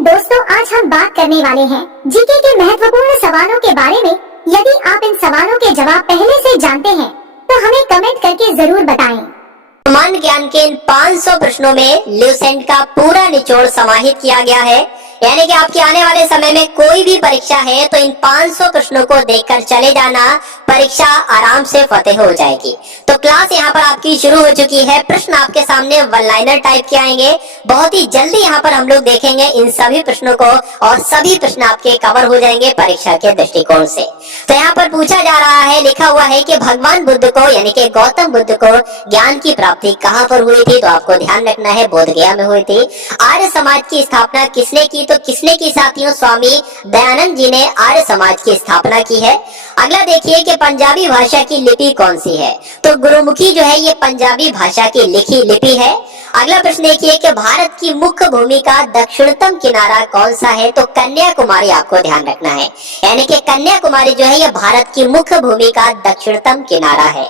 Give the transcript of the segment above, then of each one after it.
दोस्तों, आज हम बात करने वाले हैं जीके के महत्वपूर्ण सवालों के बारे में। यदि आप इन सवालों के जवाब पहले से जानते हैं तो हमें कमेंट करके जरूर बताएं। सामान्य ज्ञान के इन 500 प्रश्नों में ल्यूसेंट का पूरा निचोड़ समाहित किया गया है, यानी कि आपके आने वाले समय में कोई भी परीक्षा है तो इन 500 प्रश्नों को देखकर चले जाना, परीक्षा आराम से फतेह हो जाएगी। तो क्लास यहाँ पर आपकी शुरू हो चुकी है। प्रश्न आपके सामने वन लाइनर टाइप के आएंगे। बहुत ही जल्दी यहाँ पर हम लोग देखेंगे इन सभी प्रश्नों को और सभी प्रश्न आपके कवर हो जाएंगे परीक्षा के दृष्टिकोण से। तो यहाँ पर पूछा जा रहा है, लिखा हुआ है कि भगवान बुद्ध को यानी कि गौतम बुद्ध को ज्ञान की प्राप्ति कहाँ पर हुई थी? तो आपको ध्यान रखना है, बोध गया में हुई थी। आर्य समाज की स्थापना किसने की? तो किसने की साथियों? स्वामी दयानंद जी ने आर्य समाज की स्थापना की है। अगला देखिए कि पंजाबी भाषा की लिपि कौन सी है? तो गुरुमुखी जो है ये पंजाबी भाषा की लिखी लिपि है। अगला प्रश्न देखिए कि भारत की मुख्य भूमि का दक्षिणतम किनारा कौन सा है? तो कन्याकुमारी आपको ध्यान रखना है, यानी कि कन्याकुमारी जो है ये भारत की मुख्य भूमि का दक्षिणतम किनारा है।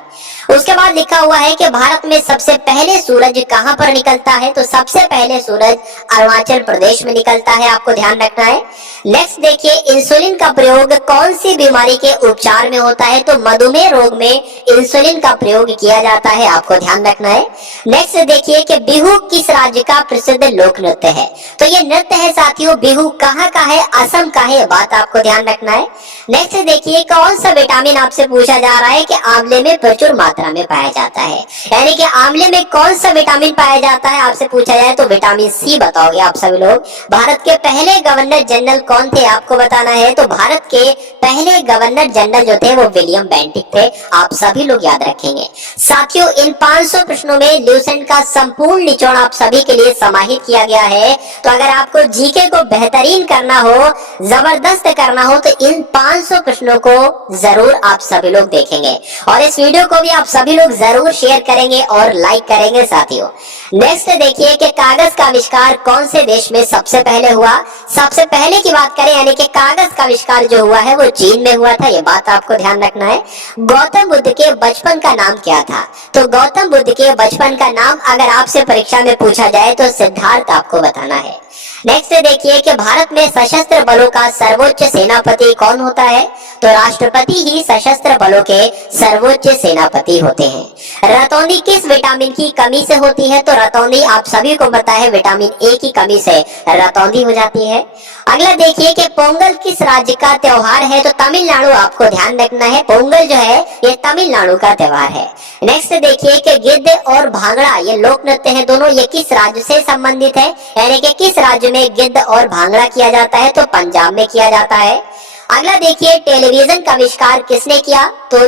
उसके बाद लिखा हुआ है कि भारत में सबसे पहले सूरज कहां पर निकलता है? तो सबसे पहले सूरज अरुणाचल प्रदेश में निकलता है, आपको ध्यान रखना है। नेक्स्ट देखिए, इंसुलिन का प्रयोग कौन सी बीमारी के उपचार में होता है? तो मधुमेह रोग में इंसुलिन का प्रयोग किया जाता है, आपको ध्यान रखना है। नेक्स्ट देखिए कि बिहू किस राज्य का प्रसिद्ध लोक नृत्य है? तो ये नृत्य है साथियों, बिहू कहाँ का है? असम का है, बात आपको ध्यान रखना है। नेक्स्ट देखिए, कौन सा विटामिन आपसे पूछा जा रहा है कि आंवले में प्रचुर मात्रा में पाया जाता है, यानी कि आंवले में कौन सा विटामिन पाया जाता है आपसे पूछा जाए तो विटामिन सी बताओगे आप सभी लोग। भारत के पहले गवर्नर जनरल कौन थे आपको बताना है? तो भारत के पहले गवर्नर जनरल जो थे वो विलियम बेंटिक थे, आप सभी लोग याद रखेंगे। साथियों, इन 500 प्रश्नों में ल्यूसेंट का संपूर्ण निचोड़ आप सभी के लिए समाहित किया गया है। तो अगर आपको जीके को बेहतरीन करना हो, जबरदस्त करना हो, तो इन 500 प्रश्नों को जरूर आप सभी लोग देखेंगे और इस वीडियो को भी आप सभी लोग जरूर शेयर करेंगे और लाइक करेंगे साथियों। नेक्स्ट देखिए कि कागज का आविष्कार कौन से देश में सबसे पहले हुआ? सबसे पहले की बात करें यानी कि कागज का आविष्कार जो हुआ है वो चीन में हुआ था, ये बात आपको ध्यान रखना है। गौतम बुद्ध के बचपन का नाम क्या था? तो गौतम बुद्ध के बचपन का नाम अगर आपसे परीक्षा में पूछा जाए तो सिद्धार्थ आपको बताना है। नेक्स्ट देखिए कि भारत में सशस्त्र बलों का सर्वोच्च सेनापति कौन होता है? तो राष्ट्रपति ही सशस्त्र बलों के सर्वोच्च सेनापति होते हैं। रतौंधी किस विटामिन की कमी से होती है? तो रतौंधी आप सभी को पता है विटामिन ए की कमी से रतौंधी हो जाती है। अगला देखिए कि पोंगल किस राज्य का त्योहार है? तो तमिलनाडु आपको ध्यान रखना है, पोंगल जो है ये तमिलनाडु का त्योहार है। नेक्स्ट देखिए कि गिद्ध और भांगड़ा ये लोक नृत्य है, दोनों ये किस राज्य से संबंधित है? यानी कि किस राज्य में गिद्ध और भांगड़ा किया जाता है? तो पंजाब में किया जाता है। अगला देखिए, टेलीविजन का आविष्कार किसने किया? तो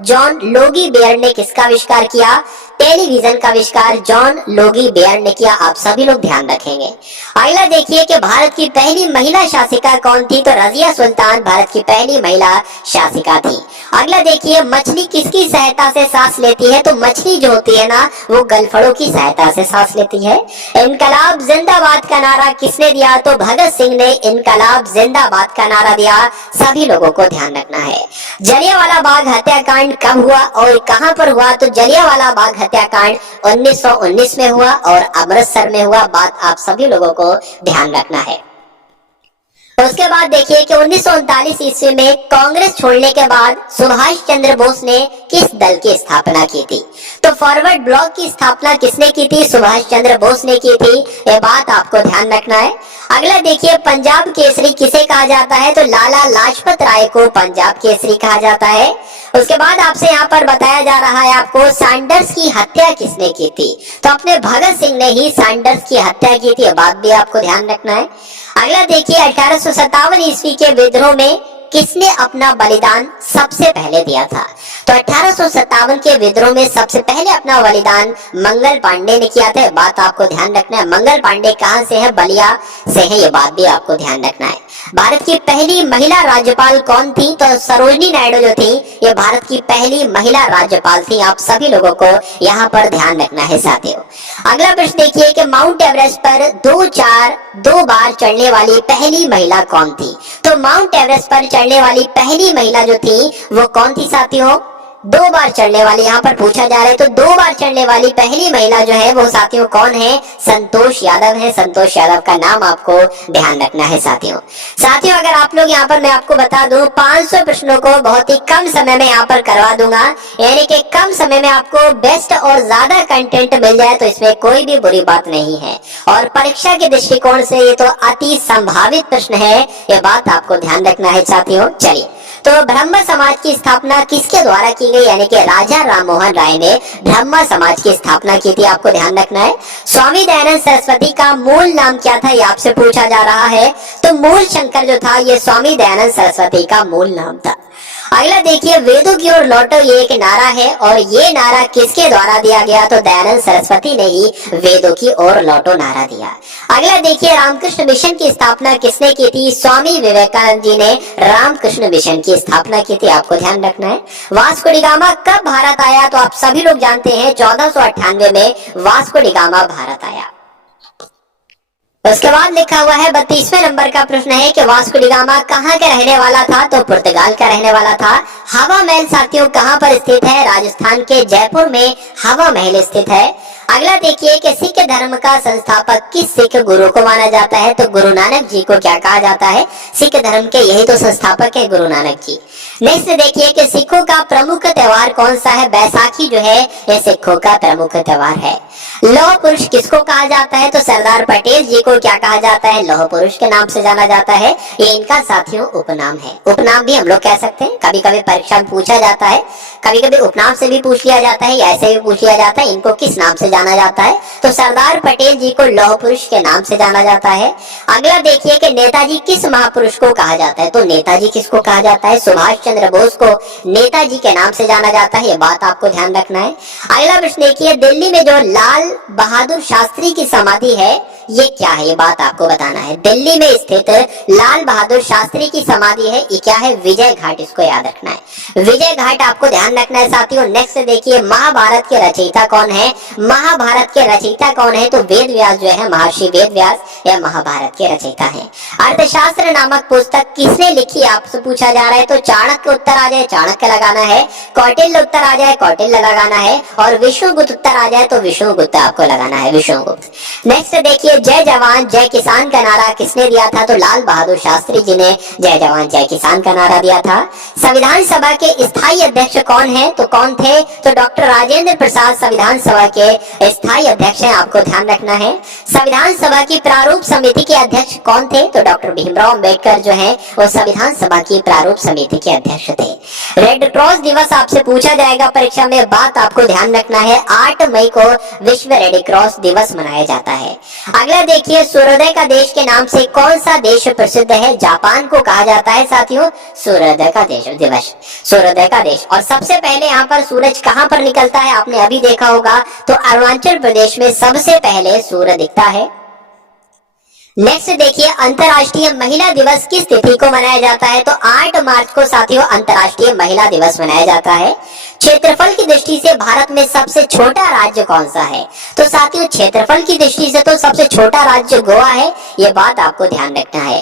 जॉन लोगी बेयर ने किसका आविष्कार किया? टेलीविजन का आविष्कार जॉन लोगी बेयर ने किया, आप सभी लोग ध्यान रखेंगे। अगला देखिए कि भारत की पहली महिला शासिका कौन थी? तो रजिया सुल्तान भारत की पहली महिला शासिका थी। अगला देखिए, मछली किसकी सहायता से सांस लेती है? तो मछली जो होती है ना वो गलफड़ों की सहायता से सांस लेती है। इनकलाब जिंदाबाद का नारा किसने दिया? तो भगत सिंह ने इनकलाब जिंदाबाद का नारा दिया, सभी लोगों को ध्यान रखना है। जलियांवाला बाग हत्याकांड कब हुआ और कहां पर हुआ? तो जलियांवाला बाग हत्याकांड 1919 में हुआ और अमृतसर में हुआ, बात आप सभी लोगों को ध्यान रखना है। उसके बाद देखिए कि 1939 ईस्वी में कांग्रेस छोड़ने के बाद सुभाष चंद्र बोस ने किस दल की स्थापना की थी? तो फॉरवर्ड ब्लॉक की स्थापना किसने की थी? सुभाष चंद्र बोस ने की थी, ये बात आपको ध्यान रखना है। अगला देखिए, पंजाब केसरी किसे कहा जाता है? तो लाला लाजपत राय को पंजाब केसरी कहा जाता है। उसके बाद आपसे यहाँ पर बताया जा रहा है आपको सैंडर्स की हत्या किसने की थी? तो अपने भगत सिंह ने ही सैंडर्स की हत्या की थी, बात भी आपको ध्यान रखना है। अगला देखिए, 1857 ईस्वी के विद्रोह में किसने अपना बलिदान सबसे पहले दिया था? तो 1857 के विद्रोह में सबसे पहले अपना बलिदान मंगल पांडे ने किया था, बात आपको ध्यान रखना है। मंगल पांडे कहां से है? बलिया से है, ये बात भी आपको ध्यान रखना है। भारत की पहली महिला राज्यपाल कौन थी? तो सरोजनी नायडू जो थी ये भारत की पहली महिला राज्यपाल थी, आप सभी लोगों को यहाँ पर ध्यान रखना है साथियों। अगला प्रश्न देखिए कि माउंट एवरेस्ट पर दो बार चढ़ने वाली पहली महिला कौन थी? तो माउंट एवरेस्ट पर चढ़ने वाली पहली महिला जो थी वो कौन थी साथियों? 2 बार चढ़ने वाली, यहाँ पर पूछा जा रहा है तो 2 बार चढ़ने वाली पहली महिला जो है वो साथियों कौन है? संतोष यादव है। संतोष यादव का नाम आपको ध्यान रखना है साथियों। साथियों अगर आप लोग यहाँ पर मैं आपको बता दूं 500 प्रश्नों को बहुत ही कम समय में यहाँ पर करवा दूंगा, यानी कि कम समय में आपको बेस्ट और ज्यादा कंटेंट मिल जाए तो इसमें कोई भी बुरी बात नहीं है। और परीक्षा के दृष्टिकोण से ये तो अति संभावित प्रश्न है, ये बात आपको ध्यान रखना है साथियों। चलिए, तो ब्रह्म समाज की स्थापना किसके द्वारा की गई? यानी कि राजा राममोहन राय ने ब्रह्म समाज की स्थापना की थी, आपको ध्यान रखना है। स्वामी दयानंद सरस्वती का मूल नाम क्या था, ये आपसे पूछा जा रहा है। तो मूल शंकर जो था ये स्वामी दयानंद सरस्वती का मूल नाम था। अगला देखिए, वेदों की ओर लौटो, ये एक नारा है और ये नारा किसके द्वारा दिया गया? तो दयानंद सरस्वती ने ही वेदों की ओर लौटो नारा दिया। अगला देखिए, रामकृष्ण मिशन की स्थापना किसने की थी? स्वामी विवेकानंद जी ने रामकृष्ण मिशन की स्थापना की थी, आपको ध्यान रखना है। वास्को डी गामा कब भारत आया? तो आप सभी लोग जानते हैं 1498 में वास्को डी गामा भारत आया। उसके बाद लिखा हुआ है 32वें नंबर का प्रश्न है कि वास्को डी गामा कहाँ का रहने वाला था? तो पुर्तगाल का रहने वाला था। हवा महल साथियों कहाँ पर स्थित है? राजस्थान के जयपुर में हवा महल स्थित है। अगला देखिए कि सिख धर्म का संस्थापक किस सिख गुरु को माना जाता है? तो गुरु नानक जी को क्या कहा जाता है? सिख धर्म के यही तो संस्थापक है गुरु नानक जी। नेक्स्ट देखिए कि सिखों का प्रमुख त्योहार कौन सा है? बैसाखी जो है ये सिखों का प्रमुख त्योहार है। लौह पुरुष किसको कहा जाता है? तो सरदार पटेल जी को क्या कहा जाता है? लौह पुरुष के नाम से जाना जाता है। ये इनका साथियों उपनाम है। उपनाम भी हम लोग कह सकते हैं, कभी कभी परीक्षा में पूछा जाता है, कभी कभी उपनाम से भी पूछ लिया जाता है या ऐसे भी पूछ लिया जाता है इनको किस नाम से जाना जाता है? तो सरदार पटेल जी को लौह पुरुष के नाम से जाना जाता है। अगला देखिए कि नेताजी किस महापुरुष को कहा जाता है? तो नेताजी किसको कहा जाता है? सुभाष चंद्र बोस को नेताजी के नाम से जाना जाता है, ये बात आपको ध्यान रखना है। अगला प्रश्न देखिए, दिल्ली में जो लाल बहादुर शास्त्री की समाधि है ये क्या है? ये बात आपको बताना है। दिल्ली में स्थित लाल बहादुर शास्त्री की समाधि है, ये क्या है? विजय घाट, इसको याद रखना है। विजय घाट आपको ध्यान रखना है साथियों। नेक्स्ट देखिए, महाभारत के रचयिता कौन है? महाभारत के रचयिता कौन है? तो वेद व्यास जो है, महर्षि वेद व्यास यह महाभारत के रचयिता है। अर्थशास्त्र नामक पुस्तक किसने लिखी? आपसे पूछा जा रहा है। तो चाणक्य उत्तर आ जाए चाणक्य लगाना है, कौटिल्य उत्तर आ जाए कौटिल्य लगाना है, और विष्णुगुप्त उत्तर आ जाए तो विष्णुगुप्त आपको लगाना है, विष्णुगुप्त। नेक्स्ट देखिए, जय जवान जय किसान का नारा किसने दिया था? तो लाल बहादुर शास्त्री जी ने जय जवान जय किसान का नारा दिया था। संविधान सभा के स्थायी अध्यक्ष कौन है? तो कौन थे? तो डॉक्टर राजेंद्र प्रसाद संविधान सभा के स्थायी अध्यक्ष हैं, आपको ध्यान रखना है। संविधान सभा की प्रारूप समिति के अध्यक्ष कौन थे? तो डॉक्टर भीमराव अम्बेडकर जो है वो संविधान सभा की प्रारूप समिति के अध्यक्ष थे। रेड क्रॉस दिवस आपसे पूछा जाएगा परीक्षा में, बात आपको ध्यान रखना है। 8 मई को विश्व रेड क्रॉस दिवस मनाया जाता है। अगला देखिए, सूर्योदय का देश के नाम से कौन सा देश प्रसिद्ध है? जापान को कहा जाता है साथियों सूर्योदय का देश दिवस, सूर्योदय का देश। और सबसे पहले यहाँ पर सूरज कहाँ पर निकलता है? आपने अभी देखा होगा, तो अरुणाचल प्रदेश में सबसे पहले सूर्य दिखता है। नेक्स्ट देखिए, अंतर्राष्ट्रीय महिला दिवस किस तिथि को मनाया जाता है? तो 8 मार्च को साथियों अंतर्राष्ट्रीय महिला दिवस मनाया जाता है। क्षेत्रफल की दृष्टि से भारत में सबसे छोटा राज्य कौन सा है? तो साथियों क्षेत्रफल की दृष्टि से तो सबसे छोटा राज्य गोवा है, ये बात आपको ध्यान रखना है।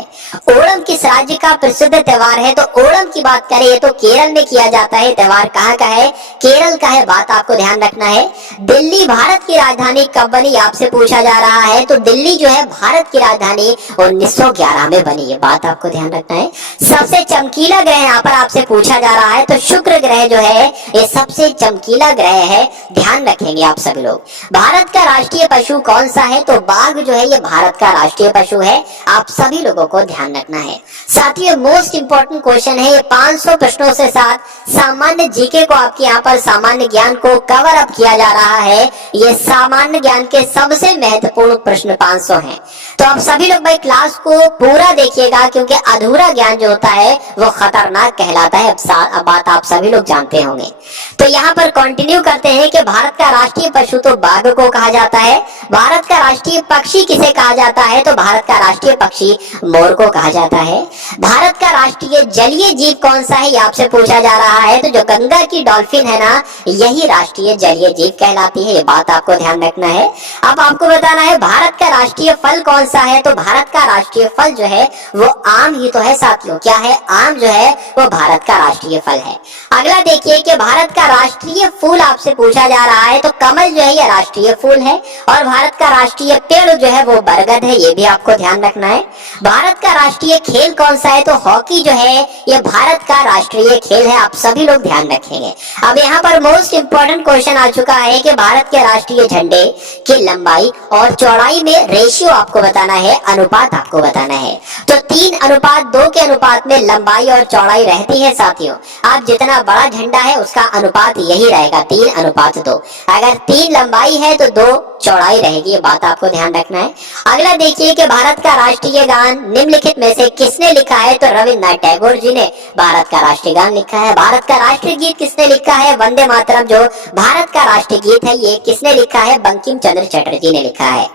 ओणम किस राज्य का प्रसिद्ध त्योहार है? तो ओणम की बात करें तो केरल में किया जाता है। त्योहार कहाँ का है? केरल का है, बात आपको ध्यान रखना है। दिल्ली भारत की राजधानी कब बनी? आपसे पूछा जा रहा है। तो दिल्ली जो है भारत की राजधानी 1911 में बनी, ये बात आपको ध्यान रखना है। सबसे चमकीला ग्रह यहाँ पर आपसे पूछा जा रहा है, तो शुक्र ग्रह जो है ये सबसे चमकीला ग्रह है, ध्यान रखेंगे आप सभी लोग। भारत का राष्ट्रीय पशु कौन सा है? तो बाघ जो है ये भारत का राष्ट्रीय पशु है, आप सभी लोगों को ध्यान रखना है। साथियों मोस्ट इंपोर्टेंट क्वेश्चन है, ये 500 प्रश्नों से साथ सामान्य जीके को आपके यहाँ पर सामान्य ज्ञान को कवर अप किया जा रहा है। ये सामान्य ज्ञान के सबसे महत्वपूर्ण प्रश्न 500 हैं, तो आप सभी लोग भाई क्लास को पूरा देखिएगा, क्योंकि अधूरा ज्ञान जो होता है वो खतरनाक कहलाता है। अब बात आप सभी लोग जानते होंगे। तो यहाँ पर कंटिन्यू करते हैं कि भारत का राष्ट्रीय पशु तो बाघ को कहा जाता है। भारत का राष्ट्रीय पक्षी किसे कहा जाता है? तो भारत का राष्ट्रीय पक्षी मोर को कहा जाता है। भारत का राष्ट्रीय जलीय जीव कौन सा है? ये आपसे पूछा जा रहा है। तो जो गंगा की डॉल्फिन है ना, यही राष्ट्रीय जलीय जीव कहलाती है, ये बात आपको ध्यान रखना है। अब आपको बताना है भारत का राष्ट्रीय फल कौन सा है? तो भारत का राष्ट्रीय फल जो है वो आम ही तो है साथियों। क्या है? आम जो है वो भारत का राष्ट्रीय फल है। अगला देखिए कि भारत का राष्ट्रीय फूल आपसे पूछा जा रहा है तो कमल जो है ये राष्ट्रीय फूल है, और भारत का राष्ट्रीय पेड़ जो है वो बरगद है, ये भी आपको ध्यान रखना है। भारत का राष्ट्रीय खेल कौन सा है, तो हॉकी जो है ये भारत का राष्ट्रीय खेल है, आप सभी लोग ध्यान रखेंगे। अब यहाँ पर मोस्ट इंपोर्टेंट क्वेश्चन आ चुका है कि भारत के राष्ट्रीय झंडे की लंबाई और चौड़ाई में रेशियो आपको बताना है, अनुपात आपको बताना है। तो 3:2 के अनुपात में लंबाई और चौड़ाई रहती है साथियों। आप जितना बड़ा झंडा है उसका अनुपात यही रहेगा 3:2। अगर 3 लंबाई है तो 2 चौड़ाई रहेगी, ये बात आपको ध्यान रखना है। अगला देखिए कि भारत का राष्ट्रीय गान निम्नलिखित में से किसने लिखा है, तो रविन्द्रनाथ टैगोर जी ने भारत का राष्ट्रीय गान लिखा है। भारत का राष्ट्रीय गीत किसने लिखा है, वंदे मातरम जो भारत का राष्ट्रीय गीत है ये किसने लिखा है, बंकिम चंद्र चटर्जी ने लिखा है।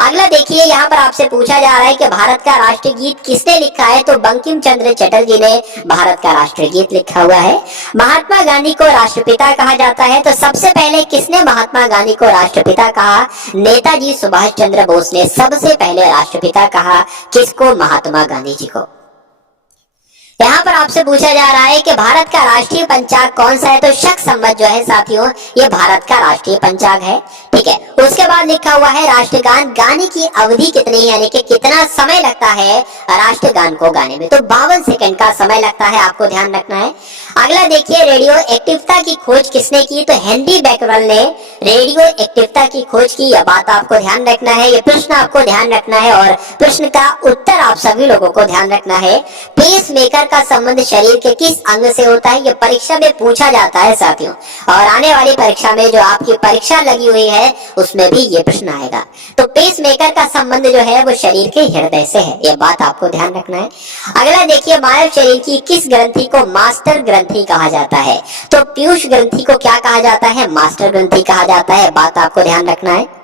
अगला देखिए यहाँ पर आपसे पूछा जा रहा है कि भारत का राष्ट्रीय गीत किसने लिखा है, तो बंकिम चंद्र चटर्जी ने भारत का राष्ट्रीय गीत लिखा हुआ है। महात्मा गांधी को राष्ट्रपिता कहा जाता है, तो सबसे पहले किसने महात्मा गांधी को राष्ट्रपिता कहा, नेताजी सुभाष चंद्र बोस ने सबसे पहले राष्ट्रपिता कहा। किसको, महात्मा गांधी जी को। यहाँ पर आपसे पूछा जा रहा है कि भारत का राष्ट्रीय पंचांग कौन सा है, तो शक संवत जो है साथियों ये भारत का राष्ट्रीय पंचांग है, ठीक है। उसके बाद लिखा हुआ है राष्ट्रगान गाने की अवधि कितनी है, यानी कि कितना समय लगता है राष्ट्रगान को गाने में, तो 52 सेकंड का समय लगता है, आपको ध्यान रखना है। अगला देखिए रेडियो एक्टिवता की खोज किसने की, तो हेनरी बैकरल ने रेडियो एक्टिवता की खोज की, यह बात आपको ध्यान रखना है। ये प्रश्न आपको ध्यान रखना है और प्रश्न का उत्तर आप सभी लोगों को ध्यान रखना है। पेस मेकर का संबंध शरीर के किस अंग से होता है, ये परीक्षा में पूछा जाता है साथियों, और आने वाली परीक्षा में जो आपकी परीक्षा लगी हुई है उसमें भी ये प्रश्न आएगा। तो पेस मेकर का संबंध जो है वो शरीर के हृदय से है, ये बात आपको ध्यान रखना है। अगला देखिए मानव शरीर की किस ग्रंथि को मास्टर ग्रंथि कहा जाता है, तो पीयूष ग्रंथि को क्या कहा जाता है, मास्टर ग्रंथि कहा जाता है, बात आपको ध्यान रखना है।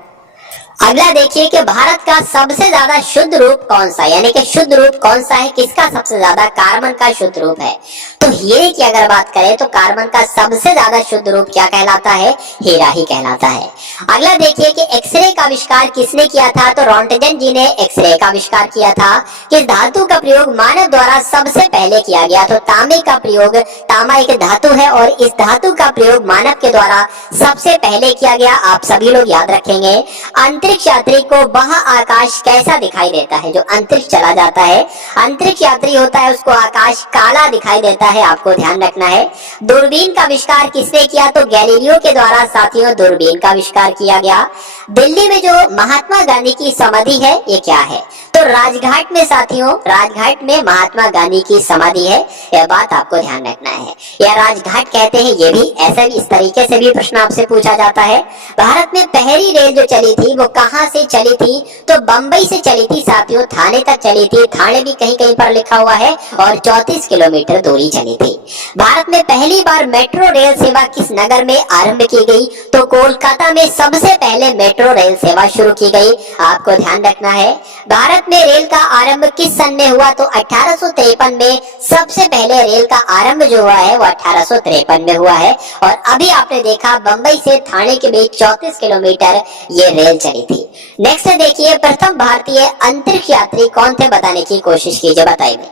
अगला देखिए कि भारत का सबसे ज्यादा शुद्ध रूप कौन सा, यानी कि शुद्ध रूप कौन सा है, किसका सबसे ज्यादा, कार्बन का शुद्ध रूप है। तो हीरे की अगर बात करें तो कार्बन का सबसे ज्यादा शुद्ध रूप क्या कहलाता है, हीरा ही कहलाता है। अगला देखिए कि एक्सरे का आविष्कार किसने किया था, तो रॉन्टगन जी ने एक्सरे का आविष्कार किया था। किस धातु का प्रयोग मानव द्वारा सबसे पहले किया गया, तो तांबे का प्रयोग, तांबा एक धातु है और इस धातु का प्रयोग मानव के द्वारा सबसे पहले किया गया, आप सभी लोग याद रखेंगे। अंतरिक्ष यात्री को वह आकाश कैसा दिखाई देता है, जो अंतरिक्ष चला जाता है, अंतरिक्ष यात्री होता है उसको आकाश काला दिखाई देता है, आपको ध्यान रखना है। दूरबीन का आविष्कार किसने किया, तो गैलीलियो के द्वारा साथियों दूरबीन का आविष्कार किया गया। दिल्ली में जो महात्मा गांधी की समाधि है ये क्या है, तो राजघाट में साथियों, राजघाट में महात्मा गांधी की समाधि है, यह बात आपको ध्यान रखना है। यह राजघाट कहते हैं, ये भी ऐसे इस तरीके से भी प्रश्न आपसे पूछा जाता है। भारत में पहली रेल जो चली थी वो कहां से चली थी, तो बंबई से चली थी साथियों, थाने तक चली थी, थाने भी कहीं कहीं पर लिखा हुआ है, और 34 किलोमीटर दूरी चली थी। भारत में पहली बार मेट्रो रेल सेवा किस नगर में आरंभ की गई, तो कोलकाता में सबसे पहले मेट्रो रेल सेवा शुरू की गई, आपको ध्यान रखना है। भारत में रेल का आरंभ किस सन में हुआ, तो 1853 में सबसे पहले रेल का आरंभ जो हुआ है वो 1853 में हुआ है, और अभी आपने देखा बंबई से थाने के बीच 34 किलोमीटर ये रेल चली थी। नेक्स्ट देखिए प्रथम भारतीय अंतरिक्ष यात्री कौन थे, बताने की कोशिश कीजिए, बताइए।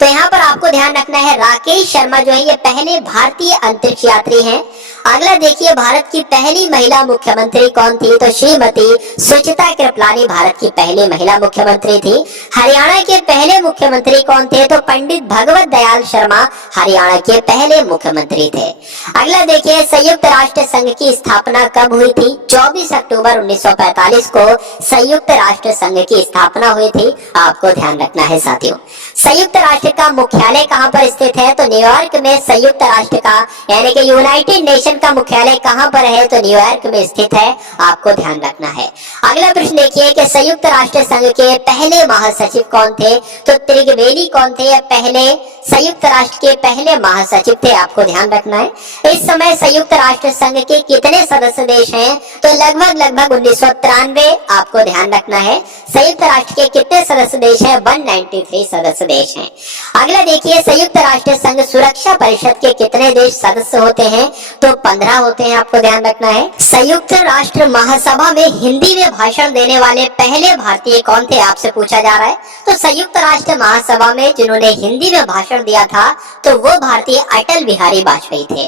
तो यहाँ पर आपको ध्यान रखना है राकेश शर्मा जो है ये पहले भारतीय अंतरिक्ष यात्री हैं। अगला देखिए भारत की पहली महिला मुख्यमंत्री कौन थी, तो श्रीमती सुचिता कृपलानी भारत की पहली महिला मुख्यमंत्री थी। हरियाणा के पहले मुख्यमंत्री कौन थे, तो पंडित भगवत दयाल शर्मा हरियाणा के पहले मुख्यमंत्री थे। अगला देखिए संयुक्त राष्ट्र संघ की स्थापना कब हुई थी, 24 अक्टूबर 1945 को संयुक्त राष्ट्र संघ की स्थापना हुई थी, आपको ध्यान रखना है साथियों। संयुक्त राष्ट्र का मुख्यालय कहां पर स्थित है, तो न्यूयॉर्क में संयुक्त राष्ट्र का यानी कि यूनाइटेड नेशन का मुख्यालय कहां पर है, तो न्यूयॉर्क में स्थित है, आपको ध्यान रखना है। अगला प्रश्न देखिए कि संयुक्त राष्ट्र संघ के पहले महासचिव कौन थे, तो त्रिगवेदी कौन थे, पहले संयुक्त राष्ट्र के पहले महासचिव थे, आपको ध्यान रखना है। इस समय संयुक्त राष्ट्र संघ के कितने सदस्य देश हैं, तो लगभग 1993, आपको ध्यान रखना है। संयुक्त राष्ट्र के कितने सदस्य देश हैं, 193 सदस्य देश हैं। अगला देखिए संयुक्त राष्ट्र संघ सुरक्षा परिषद के कितने देश सदस्य होते हैं, तो 115 होते हैं, आपको ध्यान रखना है। संयुक्त राष्ट्र महासभा में हिंदी में भाषण देने वाले पहले भारतीय कौन थे, आपसे पूछा जा रहा है। तो संयुक्त राष्ट्र महासभा में जिन्होंने हिंदी में भाषण दिया था तो वो भारतीय अटल बिहारी वाजपेयी थे।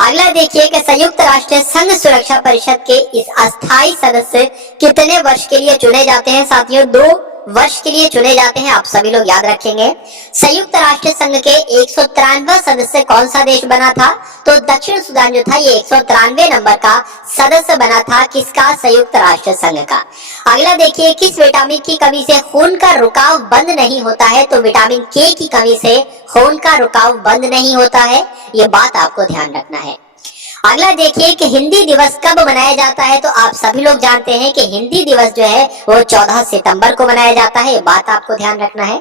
अगला देखिए कि संयुक्त राष्ट्र संघ सुरक्षा परिषद के इस अस्थायी सदस्य कितने वर्ष के लिए चुने जाते हैं साथियों? 2 वर्ष के लिए चुने जाते हैं, आप सभी लोग याद रखेंगे। संयुक्त राष्ट्र संघ के 193वां सदस्य कौन सा देश बना था? तो दक्षिण सूडान जो था ये 193 नंबर का सदस्य बना था, किसका? संयुक्त राष्ट्र संघ का। अगला देखिए, किस विटामिन की कमी से खून का रुकाव बंद नहीं होता है? तो विटामिन के की कमी से खून का रुकाव बंद नहीं होता है, ये बात आपको ध्यान रखना है। अगला देखिए कि हिंदी दिवस कब मनाया जाता है? तो आप सभी लोग जानते हैं कि हिंदी दिवस जो है वो 14 सितंबर को मनाया जाता है, ये बात आपको ध्यान रखना है।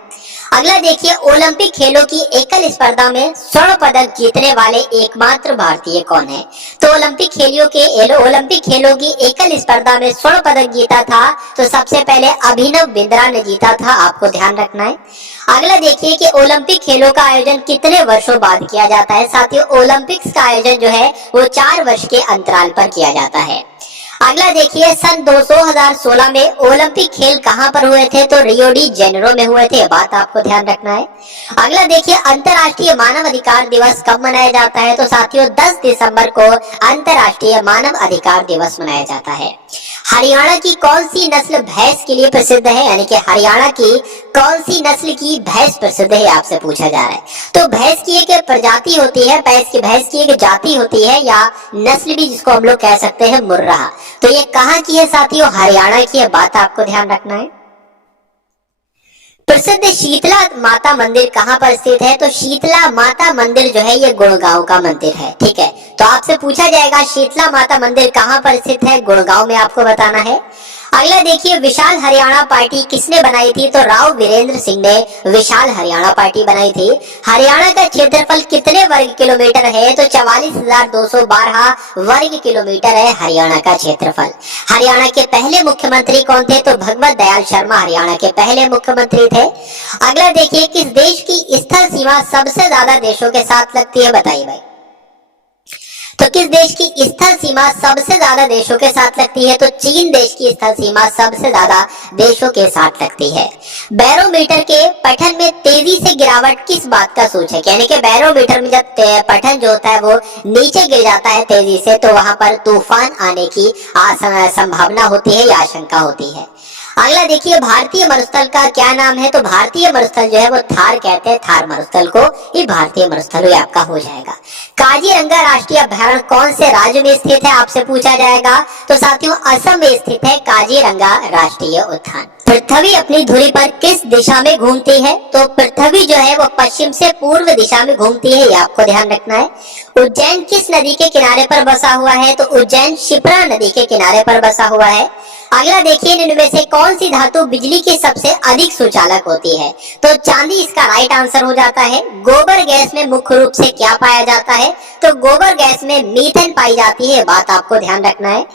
अगला देखिए, ओलंपिक खेलों की एकल स्पर्धा में स्वर्ण पदक जीतने वाले एकमात्र भारतीय कौन है? तो ओलंपिक खेलों की एकल स्पर्धा में स्वर्ण पदक जीता था तो सबसे पहले अभिनव बिंद्रा ने जीता था, आपको ध्यान रखना है। अगला देखिए कि ओलंपिक खेलों का आयोजन कितने वर्षों बाद किया जाता है? साथियों, ओलंपिक्स का आयोजन जो है वो 4 वर्ष के अंतराल पर किया जाता है। अगला देखिए, सन 2016 में ओलंपिक खेल कहां पर हुए थे? तो रियो डी जेनेरो में हुए थे, बात आपको ध्यान रखना है। अगला देखिए, अंतर्राष्ट्रीय मानव अधिकार दिवस कब मनाया जाता है? तो साथियों 10 दिसंबर को अंतर्राष्ट्रीय मानव अधिकार दिवस मनाया जाता है। हरियाणा की कौन सी नस्ल भैंस के लिए प्रसिद्ध है? यानी कि हरियाणा की कौन सी नस्ल की भैंस प्रसिद्ध है, आपसे पूछा जा रहा है। तो भैंस की एक प्रजाति होती है, भैंस की एक जाति होती है या नस्ल भी जिसको हम लोग कह सकते हैं मुर्रा। तो ये कहाँ की है साथियों? हरियाणा की है, बात आपको ध्यान रखना है। प्रसिद्ध शीतला माता मंदिर कहाँ पर स्थित है? तो शीतला माता मंदिर जो है ये गुड़गांव का मंदिर है, ठीक है। तो आपसे पूछा जाएगा शीतला माता मंदिर कहाँ पर स्थित है? गुड़गांव में आपको बताना है। अगला देखिए, विशाल हरियाणा पार्टी किसने बनाई थी? तो राव वीरेंद्र सिंह ने विशाल हरियाणा पार्टी बनाई थी। हरियाणा का क्षेत्रफल कितने वर्ग किलोमीटर है? तो 44,212 वर्ग किलोमीटर है हरियाणा का क्षेत्रफल। हरियाणा के पहले मुख्यमंत्री कौन थे? तो भगवत दयाल शर्मा हरियाणा के पहले मुख्यमंत्री थे। अगला देखिए, किस देश की स्थल सीमा सबसे ज्यादा देशों के साथ लगती है? बताइए भाई। तो किस देश की स्थल सीमा सबसे ज्यादा देशों के साथ लगती है? तो चीन देश की स्थल सीमा सबसे ज्यादा देशों के साथ लगती है। बैरोमीटर के पठन में तेजी से गिरावट किस बात का सूचक है? यानी कि बैरोमीटर में जब पठन जो होता है वो नीचे गिर जाता है तेजी से तो वहां पर तूफान आने की संभावना होती है या आशंका होती है। अगला देखिए, भारतीय मरुस्थल का क्या नाम है? तो भारतीय मरुस्थल जो है वो थार कहते हैं, थार मरुस्थल को ये भारतीय मरुस्थल आपका हो जाएगा। काजीरंगा राष्ट्रीय अभयारण्य कौन से राज्य में स्थित है, आपसे पूछा जाएगा। तो साथियों असम में स्थित है काजीरंगा राष्ट्रीय उद्यान। पृथ्वी अपनी धुरी पर किस दिशा में घूमती है? तो पृथ्वी जो है वो पश्चिम से पूर्व दिशा में घूमती है, ये आपको ध्यान रखना है। उज्जैन किस नदी के किनारे पर बसा हुआ है? तो उज्जैन शिप्रा नदी के किनारे पर बसा हुआ है। अगला देखिए, इनमें से कौन सी धातु बिजली की सबसे अधिक सुचालक होती है? तो चांदी इसका राइट आंसर हो जाता है। गोबर गैस में मुख्य रूप से क्या पाया जाता है? तो गोबर गैस में मीथेन पाई जाती है, बात आपको ध्यान रखना है।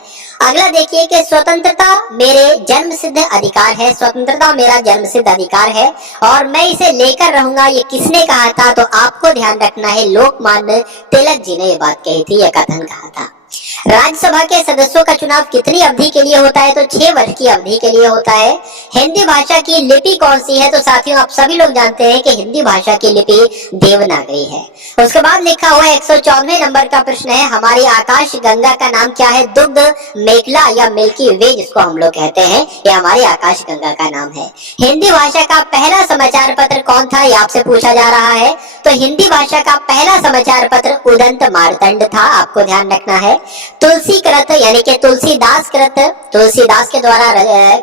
अगला देखिए कि स्वतंत्रता मेरे जन्मसिद्ध अधिकार है, स्वतंत्रता मेरा जन्मसिद्ध अधिकार है और मैं इसे लेकर रहूंगा, ये किसने कहा था? तो आपको ध्यान रखना है लोकमान्य तिलक जी ने ये बात कही थी, ये कथन कहा था। राज्यसभा के सदस्यों का चुनाव कितनी अवधि के लिए होता है? तो 6 वर्ष की अवधि के लिए होता है। हिंदी भाषा की लिपि कौन सी है? तो साथियों आप सभी लोग जानते हैं कि हिंदी भाषा की लिपि देवनागरी है। उसके बाद लिखा हुआ 114वें नंबर का प्रश्न है, हमारी आकाश गंगा का नाम क्या है? दुग्ध मेखला या मिल्की वे जिसको हम लोग कहते हैं, ये हमारी आकाश गंगा का नाम है। हिंदी भाषा का पहला समाचार पत्र कौन था, ये आपसे पूछा जा रहा है। तो हिंदी भाषा का पहला समाचार पत्र उदंत मार्तंड था, आपको ध्यान रखना है। तुलसी कृत यानी कि तुलसीदास कृत, तुलसीदास के द्वारा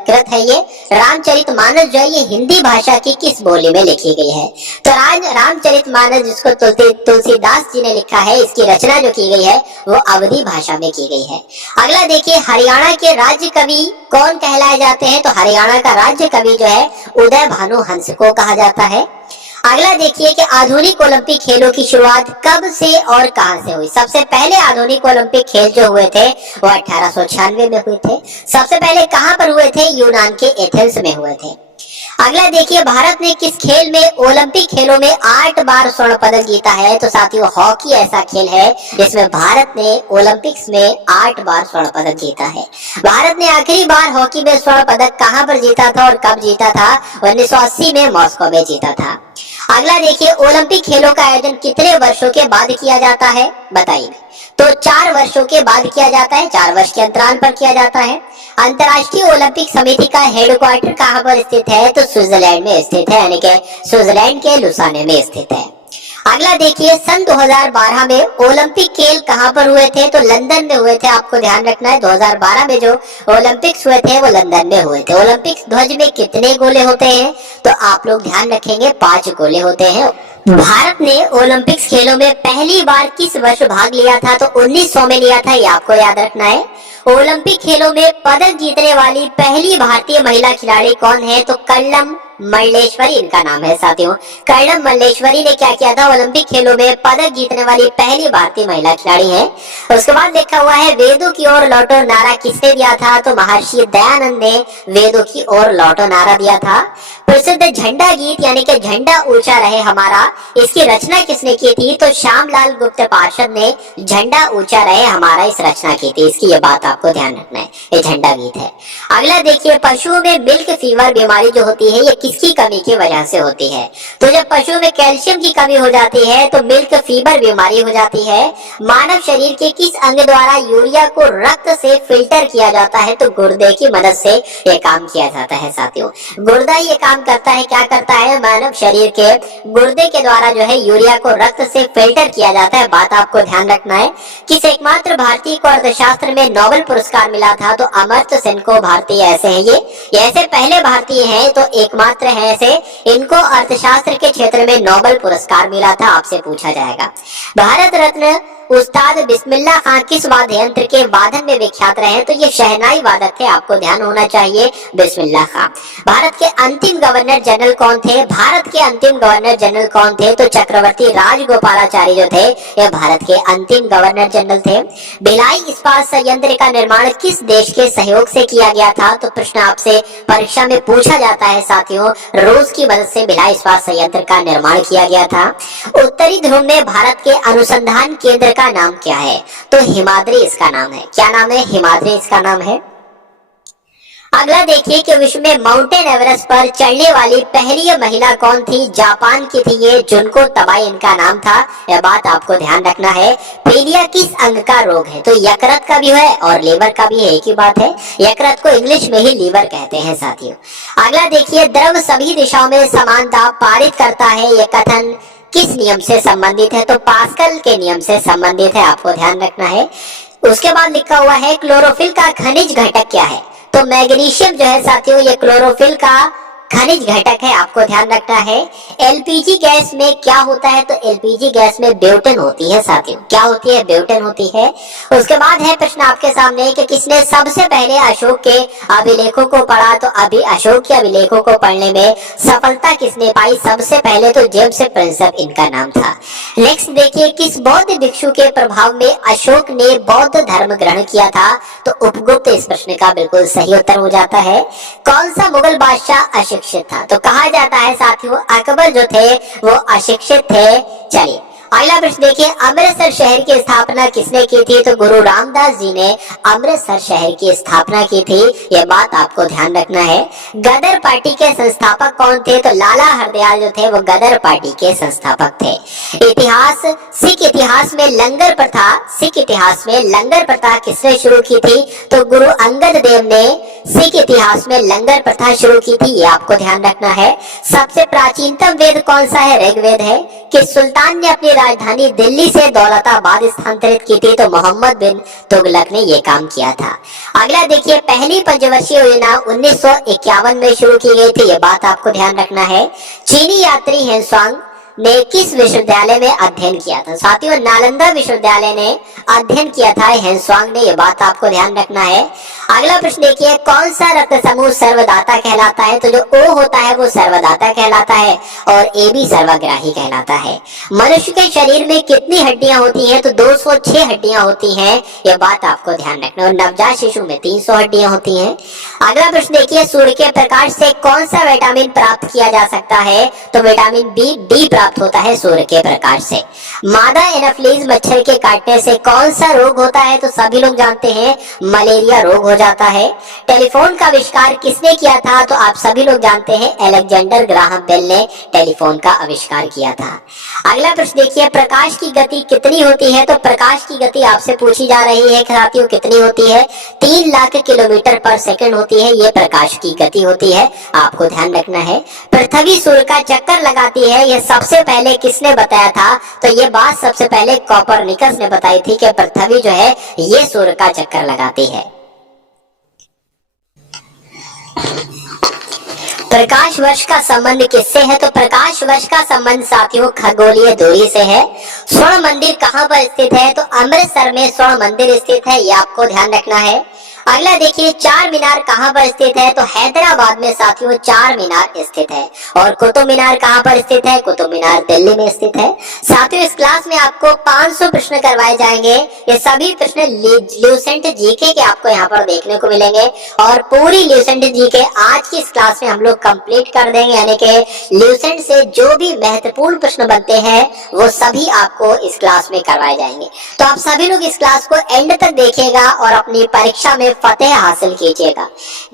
कृत है ये। रामचरितमानस जो है ये हिंदी भाषा की किस बोली में लिखी गई है? तो रामचरितमानस जिसको तुलसीदास जी ने लिखा है, इसकी रचना जो की गई है वो अवधी भाषा में की गई है। अगला देखिए, हरियाणा के राज्य कवि कौन कहलाए जाते हैं? तो हरियाणा का राज्य कवि जो है उदय भानु हंस को कहा जाता है। अगला देखिए कि आधुनिक ओलंपिक खेलों की शुरुआत कब से और कहां से हुई? सबसे पहले आधुनिक ओलंपिक खेल जो हुए थे वो 1896 में हुए थे। सबसे पहले कहां पर हुए थे? यूनान के एथेंस में हुए थे। अगला देखिए, भारत ने किस खेल में ओलंपिक खेलों में 8 बार स्वर्ण पदक जीता है? तो साथियों, हॉकी ऐसा खेल है जिसमें भारत ने ओलंपिक्स में 8 बार स्वर्ण पदक जीता है। भारत ने आखिरी बार हॉकी में स्वर्ण पदक कहां पर जीता था और कब जीता था? 1980 में मॉस्को में जीता था। अगला देखिए, ओलंपिक खेलों का आयोजन कितने वर्षों के बाद किया जाता है? बताइए। तो 4 वर्षों के बाद किया जाता है, 4 वर्ष के अंतराल पर किया जाता है। अंतर्राष्ट्रीय ओलंपिक समिति का हेडक्वार्टर कहां पर स्थित है? तो स्विट्जरलैंड में स्थित है, यानी कि स्विट्जरलैंड के लुसाने में स्थित है। अगला देखिए, सन 2012 में ओलंपिक खेल कहां पर हुए थे? तो लंदन में हुए थे। आपको ध्यान रखना है, 2012 में जो ओलंपिक्स हुए थे वो लंदन में हुए थे। ओलंपिक्स ध्वज में कितने गोले होते हैं? तो आप लोग ध्यान रखेंगे, 5 गोले होते हैं। भारत ने ओलंपिक्स खेलों में पहली बार किस वर्ष भाग लिया था? तो 1900 में लिया था, ये आपको याद रखना है। ओलंपिक खेलों में पदक जीतने वाली पहली भारतीय महिला खिलाड़ी कौन है? तो कर्णम मल्लेश्वरी इनका नाम है साथियों। कर्णम मल्लेश्वरी ने क्या किया था? ओलंपिक खेलों में पदक जीतने वाली पहली भारतीय महिला खिलाड़ी है। उसके बाद लिखा हुआ है, वेदों की ओर लौटो नारा किसने दिया था? तो महर्षि दयानंद ने वेदों की ओर लौटो नारा दिया था। प्रसिद्ध झंडा गीत यानी कि झंडा ऊंचा रहे हमारा, इसकी रचना किसने की थी? तो श्यामलाल गुप्त पार्षद ने झंडा ऊंचा रहे हमारा इस रचना की थी। इसकी ये बात आपको ध्यान रखना है, ये झंडा गीत है। अगला देखिए, पशुओं में मिल्क फीवर बीमारी जो होती है ये किसकी कमी की वजह से होती है? तो जब पशुओं में कैल्शियम की कमी हो जाती है तो मिल्क फीवर बीमारी हो जाती है। मानव शरीर के किस अंग द्वारा यूरिया को रक्त से फिल्टर किया जाता है? तो गुर्दे की मदद से ये काम किया जाता है साथियों। गुर्दा ये काम करता है, क्या करता है? मानव शरीर के गुर्दे के द्वारा जो है यूरिया को रक्त से फिल्टर किया जाता है। बात आपको ध्यान रखना है। किस एकमात्र भारतीय को अर्थशास्त्र में नोबेल पुरस्कार मिला था? तो अमर्त्य सेन को भारतीय ऐसे हैं ये ऐसे पहले भारतीय हैं, तो एकमात्र है ऐसे, इनको अर्थशास्त्र के क्षेत्र में नोबेल पुरस्कार मिला था। आपसे पूछा जाएगा। भारत रत्न उस्ताद बिस्मिल्लाह खान किस वाद्य यंत्र के वादन में विख्यात रहे? तो ये शहनाई वादक थे, आपको ध्यान होना चाहिए, बिस्मिल्लाह खान। भारत के अंतिम गवर्नर जनरल कौन थे? भारत के अंतिम गवर्नर जनरल कौन थे? तो चक्रवर्ती राजगोपालाचारी जो थे ये भारत के अंतिम गवर्नर जनरल थे। भिलाई इस्पात संयंत्र का निर्माण किस देश के सहयोग से किया गया था? तो प्रश्न आपसे परीक्षा में पूछा जाता है साथियों। रूस की मदद से भिलाई इस्पात संयंत्र का निर्माण किया गया था। उत्तरी ध्रुव में भारत के अनुसंधान केंद्र का नाम क्या है? तो हिमाद्री इसका नाम है। क्या नाम है? हिमाद्री इसका नाम है। अगला देखिए कि विश्व में माउंटेन एवरेस्ट पर चढ़ने वाली पहली महिला कौन थी? जापान की थी ये, जुनको तबाई इनका नाम था। यह बात आपको ध्यान रखना है। पीलिया किस अंग का रोग है? तो यकृत का भी है और लीवर का भी है, एक ही बात है। यकृत को इंग्लिश में ही लीवर कहते हैं साथियों। अगला देखिए, द्रव सभी दिशाओं में समान दाब पारित करता है, यह कथन किस नियम से संबंधित है? तो पास्कल के नियम से संबंधित है, आपको ध्यान रखना है। उसके बाद लिखा हुआ है, क्लोरोफिल का खनिज घटक क्या है? तो मैग्नीशियम जो है साथियों ये क्लोरोफिल का खनिज घटक है, आपको ध्यान रखना है। एलपीजी गैस में क्या होता है? तो एलपीजी गैस में ब्यूटेन होती है साथियों। क्या होती है? ब्यूटेन होती है। उसके बाद है प्रश्न आपके सामने कि किसने सबसे पहले अशोक के अभिलेखों को पढ़ा? तो अभी अशोक के अभिलेखों को पढ़ने में सफलता किसने पाई सबसे पहले? तो जेम्स प्रिंसेप इनका नाम था। नेक्स्ट देखिए, किस बौद्ध भिक्षु के प्रभाव में अशोक ने बौद्ध धर्म ग्रहण किया था? तो उपगुप्त इस प्रश्न का बिल्कुल सही उत्तर हो जाता है। कौन सा मुगल बादशाह अशिक्षित था? तो कहा जाता है साथियों अकबर जो थे वो अशिक्षित थे। चलिए अगला प्रश्न देखिए, अमृतसर शहर की स्थापना किसने की थी? तो गुरु रामदास जी ने अमृतसर शहर की स्थापना की थी, यह बात आपको ध्यान रखना है। गदर पार्टी के संस्थापक कौन थे? तो लाला हरदयाल जो थे वो गदर पार्टी के संस्थापक थे। इतिहास, सिख इतिहास में लंगर प्रथा, सिख इतिहास में लंगर प्रथा किसने शुरू की थी? तो गुरु अंगद देव ने सिख इतिहास में लंगर प्रथा शुरू की थी, ये आपको ध्यान रखना है। सबसे प्राचीनतम वेद कौन सा है? ऋग्वेद है। किस सुल्तान ने अपनी राजधानी दिल्ली से दौलताबाद स्थानांतरित की थी? तो मोहम्मद बिन तुगलक ने यह काम किया था। अगला देखिए, पहली पंचवर्षीय योजना 1951 में शुरू की गई थी, यह बात आपको ध्यान रखना है। चीनी यात्री हेंसुआंग ने किस विश्वविद्यालय में अध्ययन किया था? साथियों, नालंदा विश्वविद्यालय ने अध्ययन किया था हेनस्वांग ने, ये बात आपको ध्यान रखना है। अगला प्रश्न देखिए, कौन सा रक्त समूह सर्वदाता कहलाता है? तो जो O होता है वो सर्वदाता कहलाता है और AB सर्वग्राही कहलाता है। मनुष्य के शरीर में कितनी हड्डियां होती हैं? तो 206 हड्डियां होती हैं, ये बात आपको ध्यान रखना। और नवजात शिशु में 300 हड्डियां होती हैं। अगला प्रश्न देखिए, सूर्य के प्रकाश से कौन सा विटामिन प्राप्त किया जा सकता है? तो विटामिन डी प्राप्त होता है सूर्य के प्रकाश से। मादा एनाफिलीज मच्छर के काटने से कौन सा रोग होता है? तो सभी लोग जानते हैं, मलेरिया रोग हो जाता है। टेलीफोन का आविष्कार किसने किया था? तो आप सभी लोग जानते हैं, अलेक्जेंडर ग्राहम बेल ने टेलीफोन का आविष्कार किया था। अगला प्रश्न देखिए, प्रकाश की गति कितनी होती है? तो प्रकाश की गति आपसे पूछी जा रही है साथियों, कितनी होती है? 3 लाख किलोमीटर पर सेकंड होती है, ये प्रकाश की गति होती है, आपको ध्यान रखना है। पृथ्वी सूर्य का चक्कर लगाती है, यह सबसे पहले किसने बताया था? तो ये बात सबसे पहले कोपरनिकस ने बताई थी कि पृथ्वी जो है ये सूर्य का चक्कर लगाती है। प्रकाश वर्ष का संबंध किससे है? तो प्रकाश वर्ष का संबंध साथियों खगोलीय दूरी से है। स्वर्ण मंदिर कहाँ पर स्थित है? तो अमृतसर में स्वर्ण मंदिर स्थित है, ये आपको ध्यान रखना है। अगला देखिए, चार मीनार कहाँ पर स्थित है? तो हैदराबाद में साथियों चार मीनार स्थित है। और कुतुब मीनार कहाँ पर स्थित है? कुतुब मीनार दिल्ली में स्थित है। साथियों, इस क्लास में आपको 500 प्रश्न करवाए जाएंगे। ये सभी प्रश्न ल्यूसेंट जीके के आपको यहाँ पर देखने को मिलेंगे और पूरी ल्यूसेंट जीके आज की इस क्लास में हम लोग कंप्लीट कर देंगे, यानी कि ल्यूसेंट से जो भी महत्वपूर्ण प्रश्न बनते हैं वो सभी आपको इस क्लास में करवाए जाएंगे। तो आप सभी लोग इस क्लास को एंड तक देखिएगा और अपनी परीक्षा में फतेह हासिल कीजिएगा।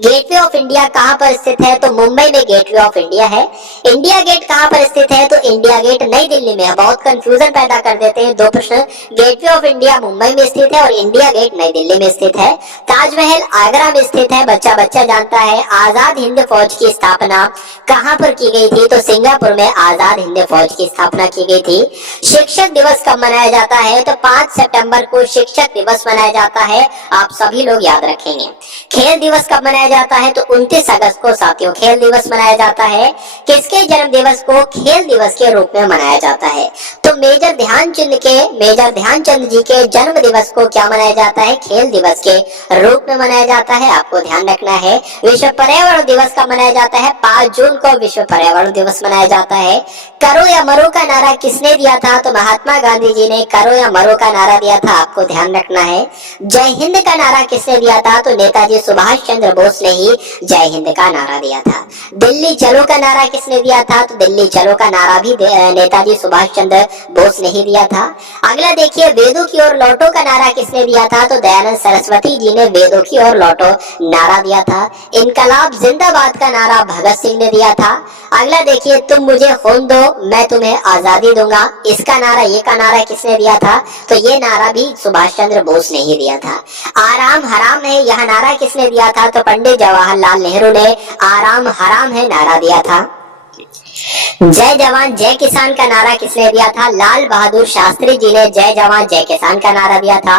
गेटवे ऑफ इंडिया कहां पर स्थित है? तो मुंबई में गेटवे ऑफ इंडिया है। इंडिया गेट कहां पर स्थित है? तो इंडिया गेट नई दिल्ली में है। बहुत कंफ्यूजन पैदा कर देते हैं दो प्रश्न। गेटवे ऑफ इंडिया मुंबई में स्थित है और इंडिया गेट नई दिल्ली में स्थित है। ताजमहल आगरा में स्थित है, बच्चा बच्चा जानता है। आजाद हिंद फौज की स्थापना कहां पर की गई थी? तो सिंगापुर में आजाद हिंद फौज की स्थापना की गई थी। शिक्षक दिवस कब मनाया जाता है? तो 5 सितंबर को शिक्षक दिवस मनाया जाता है, आप सभी लोग याद रखेंगे। खेल दिवस कब मनाया जाता है? तो 29 अगस्त को साथियों खेल दिवस मनाया जाता है। किसके जन्म दिवस को खेल दिवस के रूप में मनाया जाता है? तो मेजर ध्यानचंद जी के जन्म दिवस को क्या मनाया जाता है? खेल दिवस के रूप में मनाया जाता है, आपको ध्यान रखना है। विश्व पर्यावरण दिवस कब मनाया जाता है? 5 जून को विश्व पर्यावरण दिवस मनाया जाता है। करो या मरो का नारा किसने दिया था? तो महात्मा गांधी जी ने करो या मरो का नारा दिया था, आपको ध्यान रखना है। जय हिंद का नारा किसने दिया था? तो नेताजी सुभाष चंद्र बोस ने ही जय हिंद का नारा दिया था। दिल्ली चलो का नारा किसने दिया था? तो दिल्ली चलो का नारा भी नेताजी सुभाष चंद्र बोस ने ही दिया था। अगला देखिए, वेदों की ओर लौटो का नारा किसने दिया था? तो दयानंद सरस्वती जी ने वेदों की ओर लौटो नारा दिया था। इनकलाब जिंदाबाद का नारा भगत सिंह ने दिया था। अगला देखिए, तुम मुझे खून दो मैं तुम्हें आजादी दूंगा, इसका नारा ये का नारा किसने दिया था? तो ये नारा भी सुभाष चंद्र बोस ने ही दिया था। आराम हराम है यह नारा किसने दिया था? तो पंडित जवाहरलाल नेहरू ने आराम हराम है नारा दिया था। जय जवान जय किसान का नारा किसने दिया था? लाल बहादुर शास्त्री जी ने जय जवान जय किसान का नारा दिया था।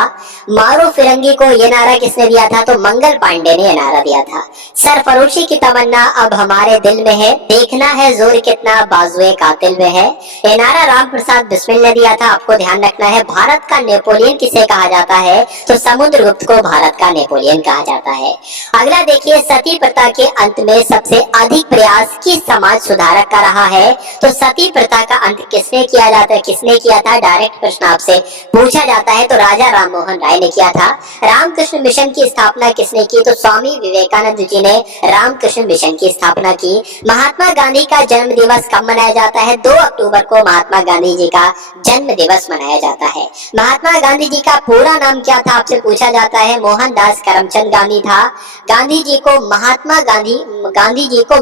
मारो फिरंगी को ये नारा किसने दिया था? तो मंगल पांडे ने यह नारा दिया था। सरफरोशी की तमन्ना अब हमारे दिल में है, देखना है जोर कितना बाजुए कातिल में है, ये नारा राम प्रसाद बिस्मिल ने दिया था, आपको ध्यान रखना है। भारत का नेपोलियन किसे कहा जाता है? तो समुद्रगुप्त को भारत का नेपोलियन कहा जाता है। अगला देखिए, सती प्रथा के अंत में सबसे अधिक प्रयास किस समाज सुधारक का रहा है? तो सती प्रथा का अंत किसने किया जाता है? किसने किया था? डायरेक्ट प्रश्न आपसे पूछा जाता है, तो राजा राममोहन राय ने किया था। रामकृष्ण मिशन की स्थापना किसने की? तो स्वामी विवेकानंद जी ने रामकृष्ण मिशन की स्थापना की। महात्मा गांधी का जन्म दिवस कब मनाया जाता है? 2 अक्टूबर को महात्मा गांधी जी का जन्म दिवस मनाया जाता है। महात्मा गांधी जी का पूरा नाम क्या था? आपसे पूछा जाता है। मोहनदास करमचंद गांधी था। गांधी जी को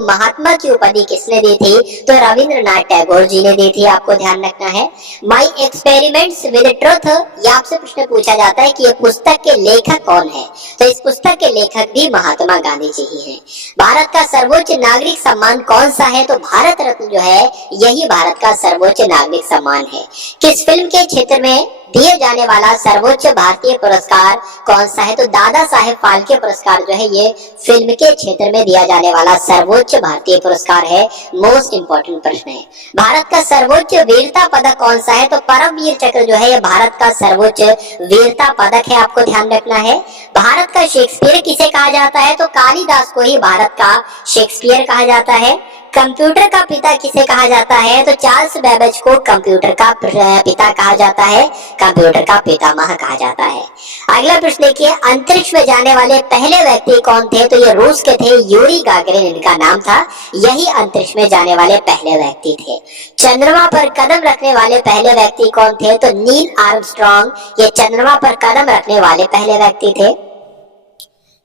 महात्मा की उपाधि किसने दी थी? तो रविंद्रनाथ टैगोर जी ने दी थी, आपको ध्यान रखना है। माई एक्सपेरिमेंट्स विद ट्रुथ, ये आपसे प्रश्न पूछा जाता है कि ये पुस्तक के लेखक कौन है? तो इस पुस्तक के लेखक भी महात्मा गांधी जी ही हैं। भारत का सर्वोच्च नागरिक सम्मान कौन सा है? तो भारत रत्न जो है यही भारत का सर्वोच्च नागरिक सम्मान है। किस फिल्म के क्षेत्र में दिए जाने वाला सर्वोच्च भारतीय पुरस्कार कौन सा है? तो दादा साहेब फाल्के पुरस्कार जो है ये फिल्म के क्षेत्र में दिया जाने वाला सर्वोच्च भारतीय पुरस्कार है। मोस्ट इंपोर्टेंट प्रश्न है। भारत का सर्वोच्च वीरता पदक कौन सा है? तो परमवीर चक्र जो है ये भारत का सर्वोच्च वीरता पदक है, आपको ध्यान रखना है। भारत का शेक्सपियर किसे कहा जाता है? तो कालिदास को ही भारत का शेक्सपियर कहा जाता है। कंप्यूटर का पिता किसे कहा जाता है? तो चार्ल्स बेबेज को कंप्यूटर का पिता कहा जाता है, कंप्यूटर का पितामह कहा जाता है। अगला प्रश्न देखिए, अंतरिक्ष में जाने वाले पहले व्यक्ति कौन थे? तो ये रूस के थे, यूरी गागरिन इनका नाम था। यही अंतरिक्ष में जाने वाले पहले व्यक्ति थे। चंद्रमा पर कदम रखने वाले पहले व्यक्ति कौन थे? तो नील आर्मस्ट्रॉन्ग ये चंद्रमा पर कदम रखने वाले पहले व्यक्ति थे।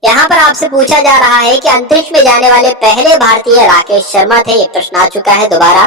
यहाँ पर आपसे पूछा जा रहा है कि अंतरिक्ष में जाने वाले पहले भारतीय राकेश शर्मा थे। ये प्रश्न आ चुका है दोबारा।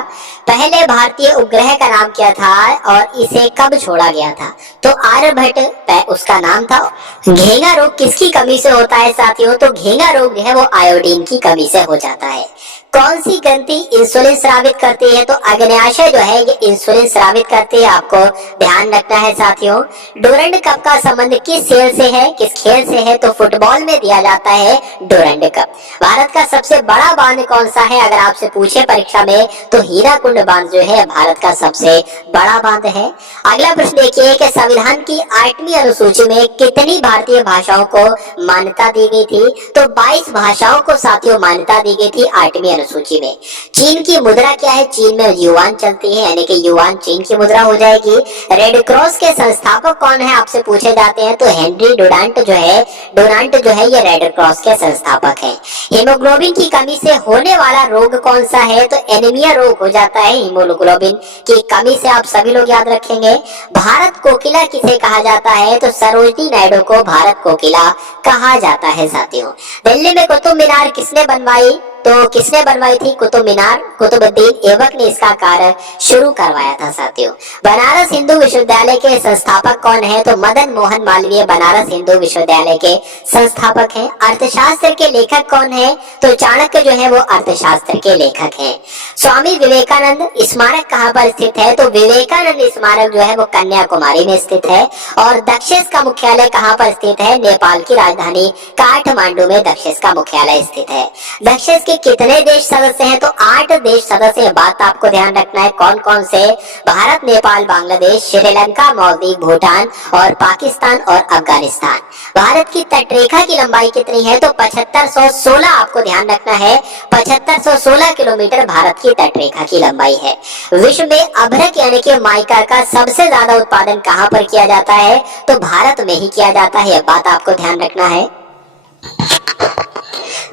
पहले भारतीय उपग्रह का नाम क्या था और इसे कब छोड़ा गया था? तो आर्यभट्ट उसका नाम था। घेंगा रोग किसकी कमी से होता है साथियों? तो घेंगा रोग जो है वो आयोडीन की कमी से हो जाता है। कौन सी ग्रंथि इंसुलिन स्रावित करती है? तो अग्न्याशय जो है ये इंसुलिन स्रावित करती है, आपको ध्यान रखना है साथियों। डूरंड कप का संबंध किस खेल से है? किस खेल से है? तो फुटबॉल में दिया जाता है डूरंड कप। भारत का सबसे बड़ा बांध कौन सा है? अगर आपसे पूछे परीक्षा में तो हीराकुंड बांध जो है भारत का सबसे बड़ा बांध है। अगला प्रश्न देखिए कि संविधान की 8वीं अनुसूची में कितनी भारतीय भाषाओं को मान्यता दी गई थी? तो 22 भाषाओं को साथियों मान्यता दी गई थी 8वीं अनुसूची में। चीन की मुद्रा क्या है? चीन में युआन चलती है, यानी कि युआन चीन की मुद्रा हो जाएगी। रेड क्रॉस के संस्थापक कौन है आपसे पूछे जाते हैं? तो हेनरी डुनांट जो है ये रेड क्रॉस के संस्थापक है। हीमोग्लोबिन की कमी से होने वाला रोग कौन सा है? तो एनीमिया रोग हो जाता है हीमोग्लोबिन की कमी से, आप सभी लोग याद रखेंगे। भारत कोकिला किसे कहा जाता है? तो सरोजिनी नायडू को भारत कोकिला कहा जाता है साथियों। दिल्ली में कुतुब मीनार किसने बनवाई? तो किसने बनवाई थी कुतुब मीनार? कुतुबुद्दीन ऐबक ने इसका कार्य शुरू करवाया था साथियों। बनारस हिंदू विश्वविद्यालय के संस्थापक कौन है? तो मदन मोहन मालवीय बनारस हिंदू विश्वविद्यालय के संस्थापक हैं। अर्थशास्त्र के लेखक कौन है? तो चाणक्य जो है वो अर्थशास्त्र के लेखक हैं। स्वामी विवेकानंद स्मारक कहाँ पर स्थित है? तो विवेकानंद स्मारक जो है वो कन्याकुमारी में स्थित है। और दक्षेस का मुख्यालय कहाँ पर स्थित है? नेपाल की राजधानी काठमांडू में दक्षेस का मुख्यालय स्थित है। दक्षेस के कितने देश सदस्य हैं? तो 8 देश सदस्य हैं। बात आपको ध्यान रखना है कौन कौन से? भारत, नेपाल, बांग्लादेश, श्रीलंका, मालदीव, भूटान और पाकिस्तान और अफगानिस्तान। भारत की तटरेखा की लंबाई कितनी है? तो 7516, आपको ध्यान रखना है 7516 किलोमीटर भारत की तटरेखा की लंबाई है। विश्व में अभ्रक यानी कि माइका का सबसे ज्यादा उत्पादन कहाँ पर किया जाता है? तो भारत में ही किया जाता है। यह बात आपको ध्यान रखना है।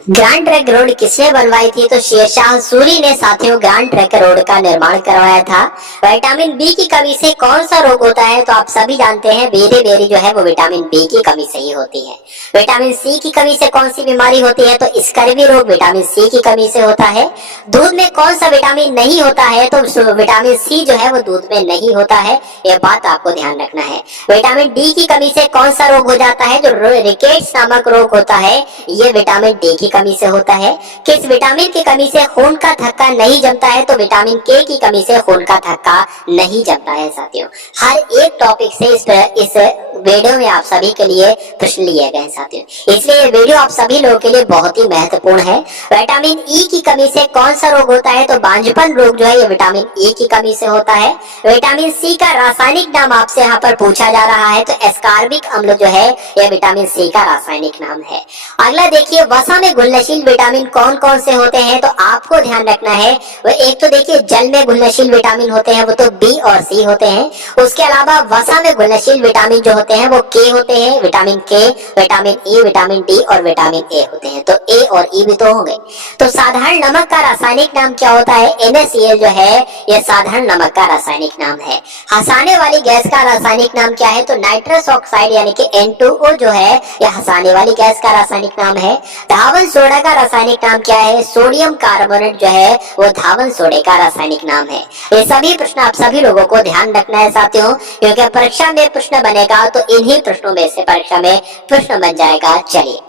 ग्रैंड ट्रंक रोड किसने बनवाई थी? तो शेरशाह सूरी ने साथियों ग्रैंड ट्रंक रोड का निर्माण करवाया था। विटामिन बी की कमी से कौन सा रोग होता है? तो आप सभी जानते हैं बेरी बेरी जो है वो विटामिन बी की कमी से ही होती है। विटामिन सी की कमी से कौन सी बीमारी होती है? तो स्कर्वी रोग विटामिन सी की कमी से होता है। दूध में कौन सा विटामिन नहीं होता है? तो विटामिन सी जो है वो दूध में नहीं होता है। यह बात आपको ध्यान रखना है। विटामिन डी की कमी से कौन सा रोग हो जाता है? जो रिकेट्स नामक रोग होता है ये विटामिन डी की कमी से होता है। किस विटामिन की कमी से खून का थक्का नहीं जमता है? तो विटामिन के की कमी से खून का थक्का नहीं जमता है साथियों। हर एक टॉपिक से इस वीडियो में आप सभी के लिए प्रश्न लिए गए साथियों, इसलिए ये वीडियो आप सभी लोगों के लिए बहुत ही महत्वपूर्ण है। विटामिन ई की कमी से कौन सा रोग होता है? तो बांझपन रोग जो है ये विटामिन ई की कमी से होता है। विटामिन सी का रासायनिक नाम आपसे यहाँ पर पूछा जा रहा है, तो एस्कार्बिक अम्ल जो है यह विटामिन सी का रासायनिक नाम है। अगला देखिए, वसा में घुलनशील विटामिन कौन कौन से होते हैं? तो आपको ध्यान रखना है वो एक तो देखिए जल में घुलनशील विटामिन होते हैं, वो तो बी और सी होते हैं। उसके अलावा वसा में घुलनशील विटामिन जो होते हैं वो के होते हैं, विटामिन के, विटामिन ई, विटामिन डी और विटामिन ए होते हैं। तो ए और ई भी तो होंगे। तो साधारण नमक का रासायनिक नाम क्या होता है? NaCl जो है यह साधारण नमक का रासायनिक नाम है। हंसाने वाली गैस का रासायनिक नाम क्या है? तो नाइट्रस ऑक्साइड यानी कि N2O जो है यह हंसाने वाली गैस का रासायनिक नाम है। धावन सोडा का रासायनिक नाम क्या है? सोडियम कार्बोनेट जो है वो धावन सोडे का रासायनिक नाम है। ये सभी प्रश्न आप सभी लोगों को ध्यान रखना है साथियों, क्योंकि परीक्षा में प्रश्न बनेगा तो इन्हीं प्रश्नों में से परीक्षा में प्रश्न बन जाएगा। चलिए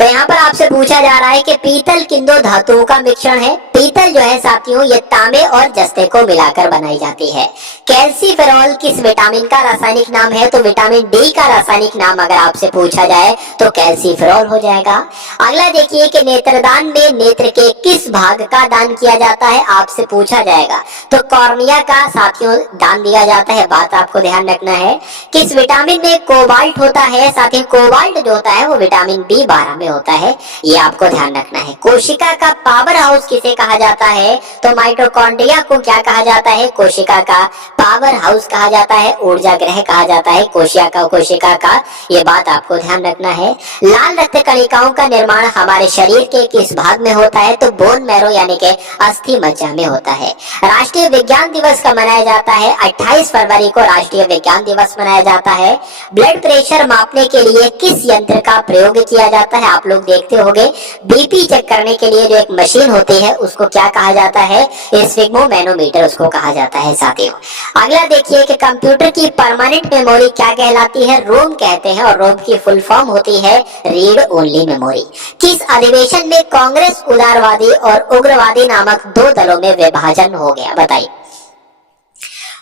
तो यहाँ पर आपसे पूछा जा रहा है कि पीतल किन दो धातुओं का मिश्रण है। पीतल जो है साथियों ये तांबे और जस्ते को मिलाकर बनाई जाती है। कैल्सीफेरॉल किस विटामिन का रासायनिक नाम है? तो विटामिन डी का रासायनिक नाम अगर आपसे पूछा जाए तो कैल्सीफेरॉल हो जाएगा। अगला देखिए कि नेत्रदान में नेत्र के किस भाग का दान किया जाता है? आपसे पूछा जाएगा तो कॉर्निया का साथियों दान दिया जाता है। बात आपको ध्यान रखना है। किस विटामिन में कोबाल्ट होता है? साथियों कोबाल्ट जो होता है वो विटामिन B12 में होता है, ये आपको ध्यान रखना है। कोशिका का पावर हाउस किसे कहा जाता है? तो माइटोकॉन्ड्रिया को क्या कहा जाता है? कोशिका का पावर हाउस कहा जाता है, ऊर्जा ग्रह कहा जाता है कोशिका का, ये बात आपको ध्यान रखना है। लाल रक्त कणिकाओं का निर्माण हमारे शरीर के किस भाग में होता है? तो बोन मैरो यानी कि अस्थि मज्जा में होता है। राष्ट्रीय विज्ञान दिवस कब मनाया जाता है? 28 फरवरी को राष्ट्रीय विज्ञान दिवस मनाया जाता है। ब्लड प्रेशर मापने के लिए किस यंत्र का प्रयोग किया जाता है? आप लोग देखते होंगे बीपी चेक करने के लिए जो एक मशीन होती है उसको क्या कहा जाता है? स्फिग्मोमैनोमीटर उसको कहा जाता है साथियों। अगला देखिए कि कंप्यूटर की परमानेंट मेमोरी क्या कहलाती है? रोम कहते हैं, और रोम की फुल फॉर्म होती है रीड ओनली मेमोरी। किस अधिवेशन में कांग्रेस उदारवादी और उग्रवादी नामक दो दलों में विभाजन हो गया? बताइए।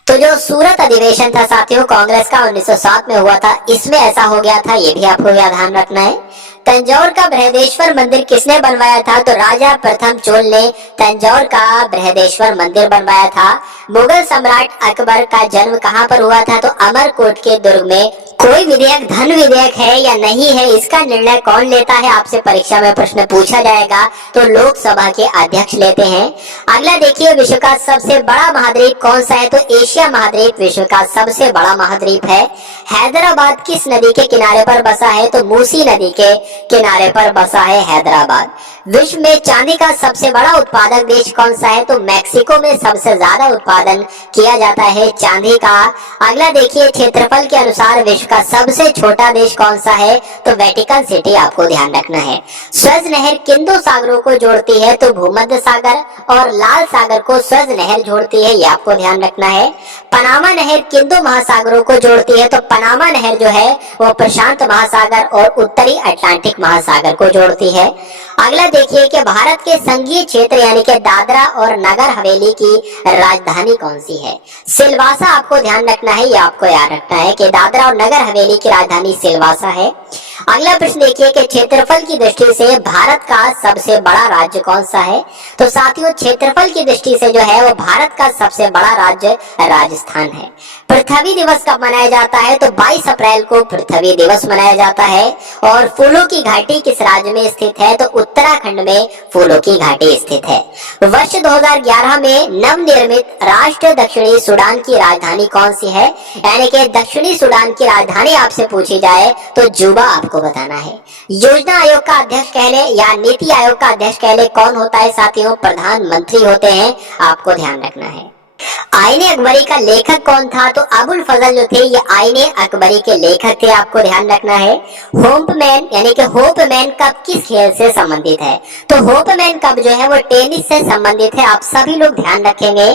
तो जो सूरत अधिवेशन था साथियों कांग्रेस का 1907 में हुआ था, इसमें ऐसा हो गया था, ये भी आपको ध्यान रखना है। तंजौर का बृहदेश्वर मंदिर किसने बनवाया था? तो राजा प्रथम चोल ने तंजौर का बृहदेश्वर मंदिर बनवाया था। मुगल सम्राट अकबर का जन्म कहाँ पर हुआ था? तो अमरकोट के दुर्ग में। कोई विधेयक धन विधेयक है या नहीं है, इसका निर्णय कौन लेता है? आपसे परीक्षा में प्रश्न पूछा जाएगा तो लोकसभा के अध्यक्ष लेते हैं। अगला देखिए विश्व का सबसे बड़ा महाद्वीप कौन सा है? तो एशिया महाद्वीप विश्व का सबसे बड़ा महाद्वीप है। हैदराबाद किस नदी के किनारे पर बसा है? तो मूसी नदी के किनारे पर बसा है हैदराबाद। विश्व में चांदी का सबसे बड़ा उत्पादक देश कौन सा है? तो मैक्सिको में सबसे ज्यादा उत्पादन किया जाता है चांदी का। अगला देखिए क्षेत्रफल के अनुसार विश्व का सबसे छोटा देश कौन सा है? तो वेटिकन सिटी आपको ध्यान रखना है। स्वेज नहर किन दो सागरों को जोड़ती है? तो भूमध्य सागर और लाल सागर को स्वेज नहर जोड़ती है, ये आपको ध्यान रखना है। पनामा नहर किन दो महासागरों को जोड़ती है? तो पनामा नहर जो है वो प्रशांत महासागर और उत्तरी अटलांटिक महासागर को जोड़ती है। अगला देखिए कि भारत के संघीय क्षेत्र यानी कि दादरा और नगर हवेली की राजधानी कौन सी है? सिलवासा आपको ध्यान रखना है, ये आपको याद रखना है कि दादरा और नगर हवेली की राजधानी सिलवासा है। अगला प्रश्न देखिए कि क्षेत्रफल की दृष्टि से भारत का सबसे बड़ा राज्य कौन सा है? तो साथियों क्षेत्रफल की दृष्टि से जो है वो भारत का सबसे बड़ा राज्य राजस्थान है। पृथ्वी दिवस कब मनाया जाता है? तो 22 अप्रैल को पृथ्वी दिवस मनाया जाता है। और फूलों की घाटी किस राज्य में स्थित है? तो उत्तराखंड में फूलों की घाटी स्थित है। वर्ष 2011 में नवनिर्मित राष्ट्र दक्षिणी सूडान की राजधानी कौन सी है? यानी कि दक्षिणी सूडान की राजधानी आपसे पूछी जाए तो जुबा आपको बताना है। योजना आयोग का अध्यक्ष कहले या नीति आयोग का अध्यक्ष कहले कौन होता है? साथियों प्रधानमंत्री होते हैं, आपको ध्यान रखना है। आईने अकबरी का लेखक कौन था? तो अबुल फजल जो थे ये आईने अकबरी के लेखक थे, आपको ध्यान रखना है। होपमैन यानी कि होपमैन कप किस खेल से संबंधित है? तो होपमैन कप जो है वो टेनिस से संबंधित है, आप सभी लोग ध्यान रखेंगे।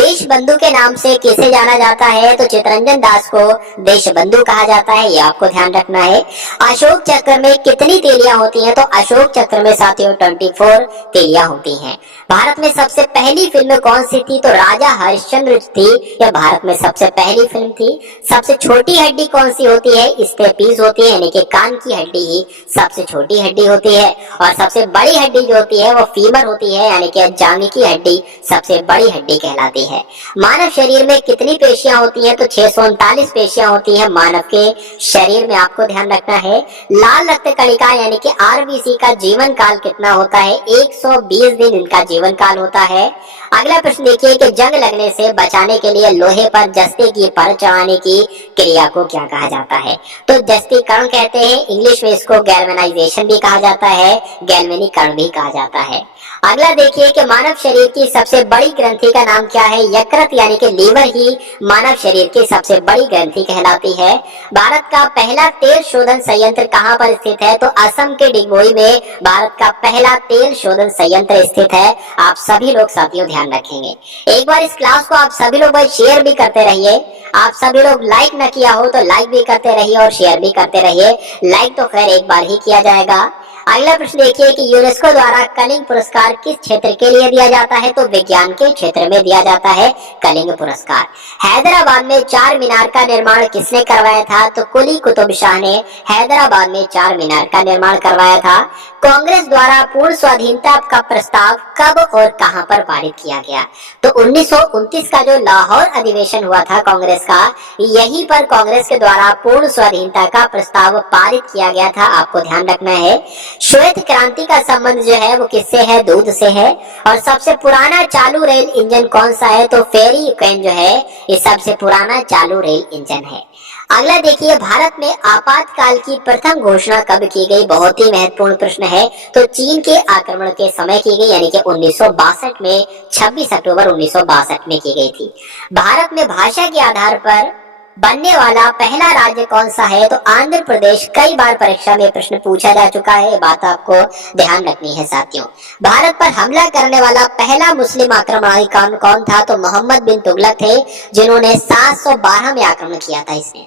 देश बंधु के नाम से किसे जाना जाता है? तो चित्तरंजन दास को देश बंधु कहा जाता है, ये आपको ध्यान रखना है। अशोक चक्र में कितनी तीलियां होती हैं? तो अशोक चक्र में साथियों 24 तीलियां होती हैं। भारत में सबसे पहली फिल्म कौन सी थी? तो राजा हरिश्चंद्र थी, यह भारत में सबसे पहली फिल्म थी। सबसे छोटी हड्डी कौन सी होती है? स्टेपीज होती है, यानी कि कान की हड्डी ही सबसे छोटी हड्डी होती है। और सबसे बड़ी हड्डी जो होती है वो फीमर होती है, यानी कि जांघ की हड्डी सबसे बड़ी हड्डी कहलाती है। मानव शरीर में कितनी पेशियां होती हैं? तो 639 पेशियां होती है मानव के शरीर में, आपको ध्यान रखना है। लाल रक्त कणिका यानी कि आरबीसी का जीवन काल कितना होता है? 120 दिन इनका जीवन काल होता है। अगला प्रश्न देखिए कि जंग लगने से बचाने के लिए लोहे पर जस्ते की परत चढ़ाने की क्रिया को क्या कहा जाता है? तो जस्तीकरण कहते हैं, इंग्लिश में इसको गैल्वेनाइजेशन भी कहा जाता है, गैल्वेनीकरण भी कहा जाता है। अगला देखिए कि मानव शरीर की सबसे बड़ी ग्रंथि का नाम क्या है? यकृत यानी कि लीवर ही मानव शरीर की सबसे बड़ी ग्रंथि कहलाती है। भारत का पहला तेल शोधन संयंत्र कहाँ पर स्थित है? तो असम के डिगबोई में भारत का पहला तेल शोधन संयंत्र स्थित है, आप सभी लोग साथियों ध्यान रखेंगे। एक बार इस क्लास को आप सभी लोग भाई शेयर भी करते रहिए, आप सभी लोग लाइक न किया हो तो लाइक भी करते रहिए और शेयर भी करते रहिए। लाइक तो खैर एक बार ही किया जाएगा। अगला प्रश्न देखिए कि यूनेस्को द्वारा कलिंग पुरस्कार किस क्षेत्र के लिए दिया जाता है? तो विज्ञान के क्षेत्र में दिया जाता है कलिंग पुरस्कार। हैदराबाद में चार मीनार का निर्माण किसने करवाया था? तो कुली कुतुब शाह ने हैदराबाद में चार मीनार का निर्माण करवाया था। कांग्रेस द्वारा पूर्ण स्वाधीनता का प्रस्ताव कब और कहां पर पारित किया गया? तो 1929 का जो लाहौर अधिवेशन हुआ था कांग्रेस का, यहीं पर कांग्रेस के द्वारा पूर्ण स्वाधीनता का प्रस्ताव पारित किया गया था। आपको ध्यान रखना है। श्वेत क्रांति का संबंध जो है वो किससे है? दूध से है। और सबसे पुराना चालू रेल इंजन कौन सा है? तो फेरी क्रेन जो है ये सबसे पुराना चालू रेल इंजन है। अगला देखिए, भारत में आपातकाल की प्रथम घोषणा कब की गई? बहुत ही महत्वपूर्ण प्रश्न है। तो चीन के आक्रमण के समय की गई, यानी कि 1962 में, 26 अक्टूबर 1962 में की गई थी। भारत में भाषा के आधार पर बनने वाला पहला राज्य कौन सा है? तो आंध्र प्रदेश। कई बार परीक्षा में प्रश्न पूछा जा चुका है, ये बात आपको ध्यान रखनी है साथियों। भारत पर हमला करने वाला पहला मुस्लिम आक्रमणकारी कौन था? तो मोहम्मद बिन तुगलक थे, जिन्होंने 712 में आक्रमण किया था इसने।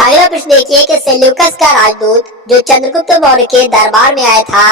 अगला प्रश्न देखिए कि सेल्यूकस का राजदूत जो चंद्रगुप्त मौर्य के दरबार में आया था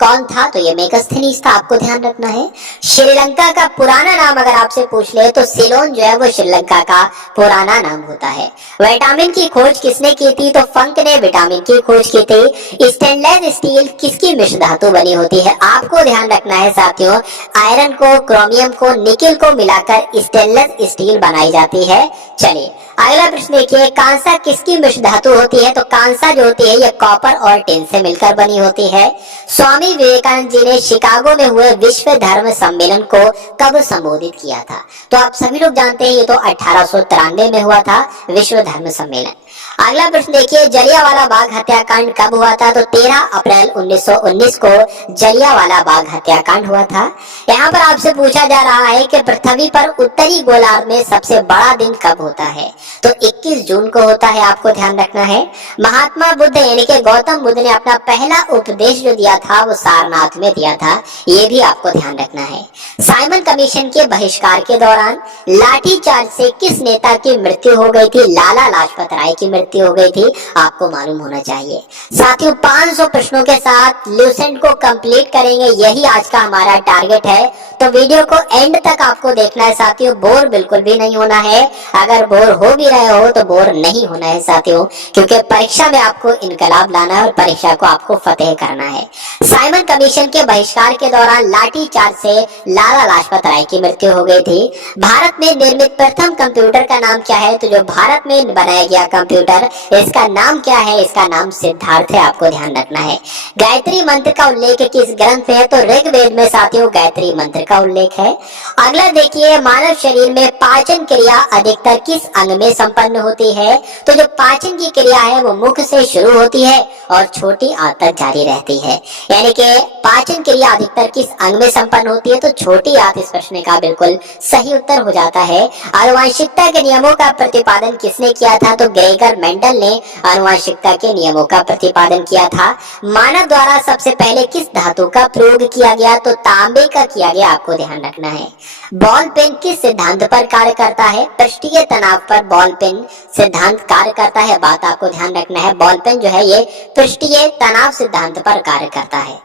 कौन था? तो ये मेगास्थनीज था। आपको ध्यान रखना है। श्रीलंका का पुराना नाम अगर आपसे पूछ ले तो सिलोन जो है वो श्रीलंका का पुराना नाम होता है। विटामिन की खोज किसने की थी? तो फंक ने विटामिन की खोज की थी। स्टेनलेस स्टील किसकी मिश्र धातु बनी होती है? आपको ध्यान रखना है साथियों, आयरन को, क्रोमियम को, निकेल को मिलाकर स्टेनलेस स्टील बनाई जाती है। चलिए अगला प्रश्न देखिए, कांसा किसकी मिश्र धातु होती है? तो कांसा जो होती है ये कॉपर और टिन से मिलकर बनी होती है। स्वामी विवेकानंद जी ने शिकागो में हुए विश्व धर्म सम्मेलन को कब संबोधित किया था? तो आप सभी लोग जानते हैं ये तो 1893 में हुआ था विश्व धर्म सम्मेलन। अगला प्रश्न देखिए, जलियांवाला बाग हत्याकांड कब हुआ था? तो 13 अप्रैल 1919 को जलियांवाला बाग हत्याकांड हुआ था। यहाँ पर आपसे पूछा जा रहा है कि पृथ्वी पर उत्तरी गोलार्ध में सबसे बड़ा दिन कब होता है? तो 21 जून को होता है। आपको ध्यान रखना है। महात्मा बुद्ध यानी कि गौतम बुद्ध ने अपना पहला उपदेश जो दिया था वो सारनाथ में दिया था, ये भी आपको ध्यान रखना है। साइमन कमीशन के बहिष्कार के दौरान लाठीचार्ज से किस नेता की मृत्यु हो गई थी? लाला लाजपत राय की मृत्यु हो गई थी। आपको मालूम होना चाहिए। साथियों 500 प्रश्नों के साथ ल्यूसेंट को कंप्लीट करेंगे, यही आज का हमारा टारगेट है। तो वीडियो को एंड तक आपको देखना है साथियों, बोर बिल्कुल भी नहीं होना है। अगर बोर हो भी रहे हो तो बोर नहीं होना है साथियों, क्योंकि परीक्षा में आपको इनकलाब लाना है और परीक्षा को आपको फतेह करना है। साइमन कमीशन के बहिष्कार के दौरान लाठीचार्ज से लाला लाजपत राय की मृत्यु हो गई थी। भारत में निर्मित प्रथम कंप्यूटर का नाम क्या है? तो जो भारत में बनाया गया कंप्यूटर, इसका नाम क्या है? इसका नाम सिद्धार्थ है। आपको ध्यान रखना है। गायत्री मंत्र का उल्लेख किस ग्रंथ में है? तो ऋग्वेद में साथियों गायत्री मंत्र का उल्लेख है। अगला देखिए, मानव शरीर में पाचन क्रिया अधिकतर किस अंग में संपन्न होती है? तो जो पाचन की क्रिया है वो मुख से शुरू होती है और छोटी आंत तक जारी रहती है। यानी कि पाचन क्रिया अधिकतर किस अंग में संपन्न होती है? तो छोटी आंत। इस प्रश्न का बिल्कुल सही उत्तर हो जाता है। आनुवंशिकता के नियमों का प्रतिपादन किसने किया था? तो ग्रेगर मेंडल ने आनुवंशिकता के नियमों का प्रतिपादन किया था। मानव द्वारा सबसे पहले किस धातु का प्रयोग किया गया? तो तांबे का किया गया। आपको ध्यान रखना है। बॉल पेन किस सिद्धांत पर कार्य करता है? पृष्ठीय तनाव पर बॉल पेन सिद्धांत कार्य करता है। बात आपको ध्यान रखना है। बॉल पेन जो है ये पृष्ठीय तनाव सिद्धांत पर कार्य करता है।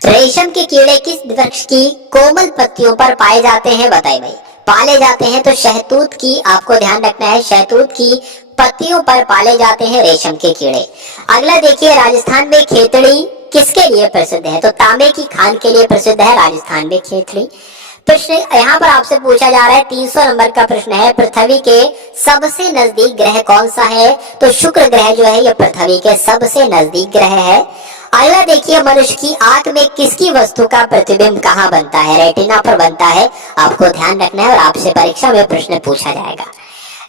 रेशम के कीड़े किस वृक्ष की कोमल पत्तियों पर पाए जाते हैं? बताइए भाई। पाले जाते हैं तो शहतूत की। आपको ध्यान रखना है, शहतूत की पत्तियों पर पाले जाते हैं रेशम के कीड़े। अगला देखिए, राजस्थान में खेतड़ी किसके लिए प्रसिद्ध है? तो तांबे की खान के लिए प्रसिद्ध है राजस्थान में खेतड़ी। प्रश्न यहाँ पर आपसे पूछा जा रहा है, 300 नंबर का प्रश्न है, पृथ्वी के सबसे नजदीक ग्रह कौन सा है? तो शुक्र ग्रह जो है ये पृथ्वी के सबसे नजदीक ग्रह है। अगला देखिए, मनुष्य की आंख में किसकी वस्तु का प्रतिबिंब कहाँ बनता है? रेटिना पर बनता है। आपको ध्यान रखना है और आपसे परीक्षा में प्रश्न पूछा जाएगा।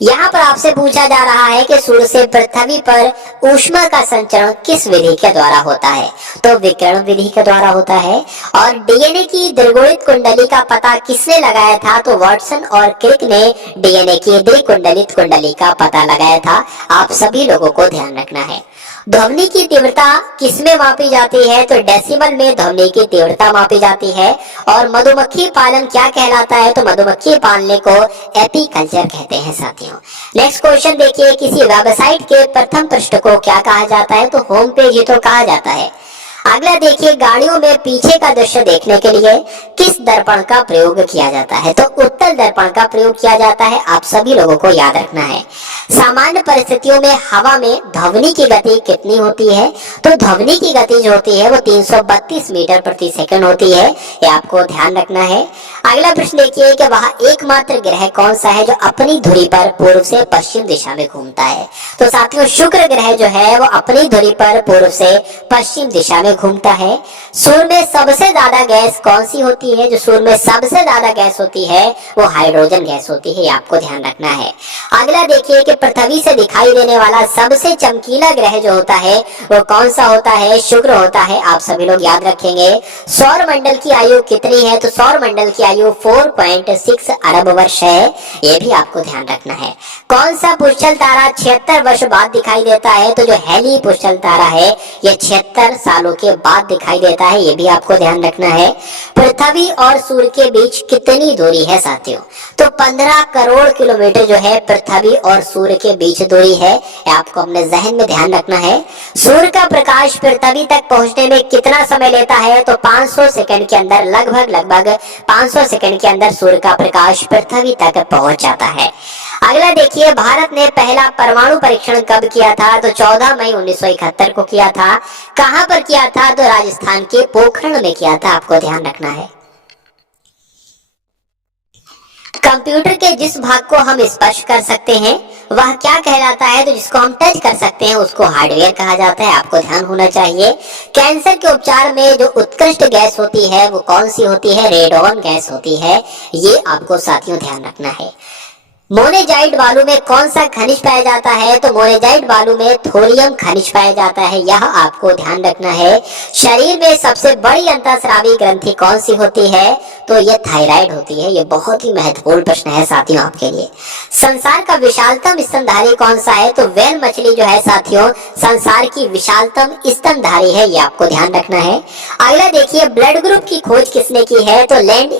यहाँ पर आपसे पूछा जा रहा है कि सूर्य से पृथ्वी पर ऊष्मा का संचरण किस विधि के द्वारा होता है? तो विकिरण विधि के द्वारा होता है। और डीएनए की द्विगुणित कुंडली का पता किसने लगाया था? तो वाटसन और क्रिक ने डीएनए की द्विकुंडलित कुंडली का पता लगाया था। आप सभी लोगों को ध्यान रखना है। ध्वनि की तीव्रता किसमें मापी जाती है? तो डेसिबल में ध्वनि की तीव्रता मापी जाती है। और मधुमक्खी पालन क्या कहलाता है? तो मधुमक्खी पालने को एपीकल्चर कहते हैं साथियों। नेक्स्ट क्वेश्चन देखिए, किसी वेबसाइट के प्रथम पृष्ठ को क्या कहा जाता है? तो होम पेज ही तो कहा जाता है। अगला देखिए, गाड़ियों में पीछे का दृश्य देखने के लिए किस दर्पण का प्रयोग किया जाता है? तो उत्तल दर्पण का प्रयोग किया जाता है। आप सभी लोगों को याद रखना है। सामान्य परिस्थितियों में हवा में ध्वनि की गति कितनी होती है? तो ध्वनि की गति जो होती है वो 332 मीटर प्रति सेकंड होती है। ये आपको ध्यान रखना है। अगला प्रश्न देखिए कि वह एकमात्र ग्रह कौन सा है जो अपनी धुरी पर पूर्व से पश्चिम दिशा में घूमता है? तो साथियों, शुक्र ग्रह जो है वो अपनी धुरी पर पूर्व से पश्चिम दिशा में घूमता है। सूर्य में सबसे ज्यादा गैस कौन सी होती है? जो सूर्य में सबसे ज्यादा गैस होती है वो हाइड्रोजन गैस होती है। आपको ध्यान रखना है। अगला देखिए कि पृथ्वी से दिखाई देने वाला सबसे चमकीला ग्रह जो होता है वो कौन सा होता है? शुक्र होता है। आप सभी लोग याद रखेंगे। सौर मंडल की आयु कितनी है? तो सौर मंडल की आयु 4.6 अरब वर्ष है। ये भी आपको ध्यान रखना है। कौन सा पुष्कल तारा 76 वर्ष बाद दिखाई देता है? तो जो हेली पुष्कल तारा है ये 76 सालों के बाद दिखाई देता है। ये भी आपको ध्यान रखना है। पृथ्वी और सूर्य के बीच कितनी दूरी है साथियों? तो 15 करोड़ किलोमीटर जो है पृथ्वी और सूर्य के बीच दूरी है। आपको अपने जहन में ध्यान रखना है। सूर्य का प्रकाश पृथ्वी तक पहुंचने में कितना समय लेता है? तो 500 सेकंड के अंदर लगभग 500 सेकंड के अंदर सूर्य का प्रकाश पृथ्वी तक पहुंच जाता है। अगला देखिए, भारत ने पहला परमाणु परीक्षण कब किया था? तो 14 मई 1971 को किया था। कहां पर किया था? तो राजस्थान के पोखरण में किया था। आपको ध्यान रखना है। कंप्यूटर के जिस भाग को हम स्पर्श कर सकते हैं वह क्या कहलाता है? तो जिसको हम टच कर सकते हैं उसको हार्डवेयर कहा जाता है। आपको ध्यान होना चाहिए। कैंसर के उपचार में जो उत्कृष्ट गैस होती है वो कौन सी होती है? रेडॉन गैस होती है। ये आपको साथियों ध्यान रखना है। मोनेजाइट बालू में कौन सा खनिज पाया जाता है? तो मोनेजाइट बालू में थोरियम खनिज पाया जाता है। यह आपको ध्यान रखना है। शरीर में सबसे बड़ी अंतःस्रावी ग्रंथि कौन सी होती है? तो ये थायराइड होती है। ये बहुत ही महत्वपूर्ण प्रश्न है साथियों आपके लिए। संसार का विशालतम स्तनधारी कौन सा है? तो व्हेल मछली जो है साथियों संसार की विशालतम स्तनधारी है। ये आपको ध्यान रखना है। अगला देखिए, ब्लड ग्रुप की खोज किसने की है? तो लैंड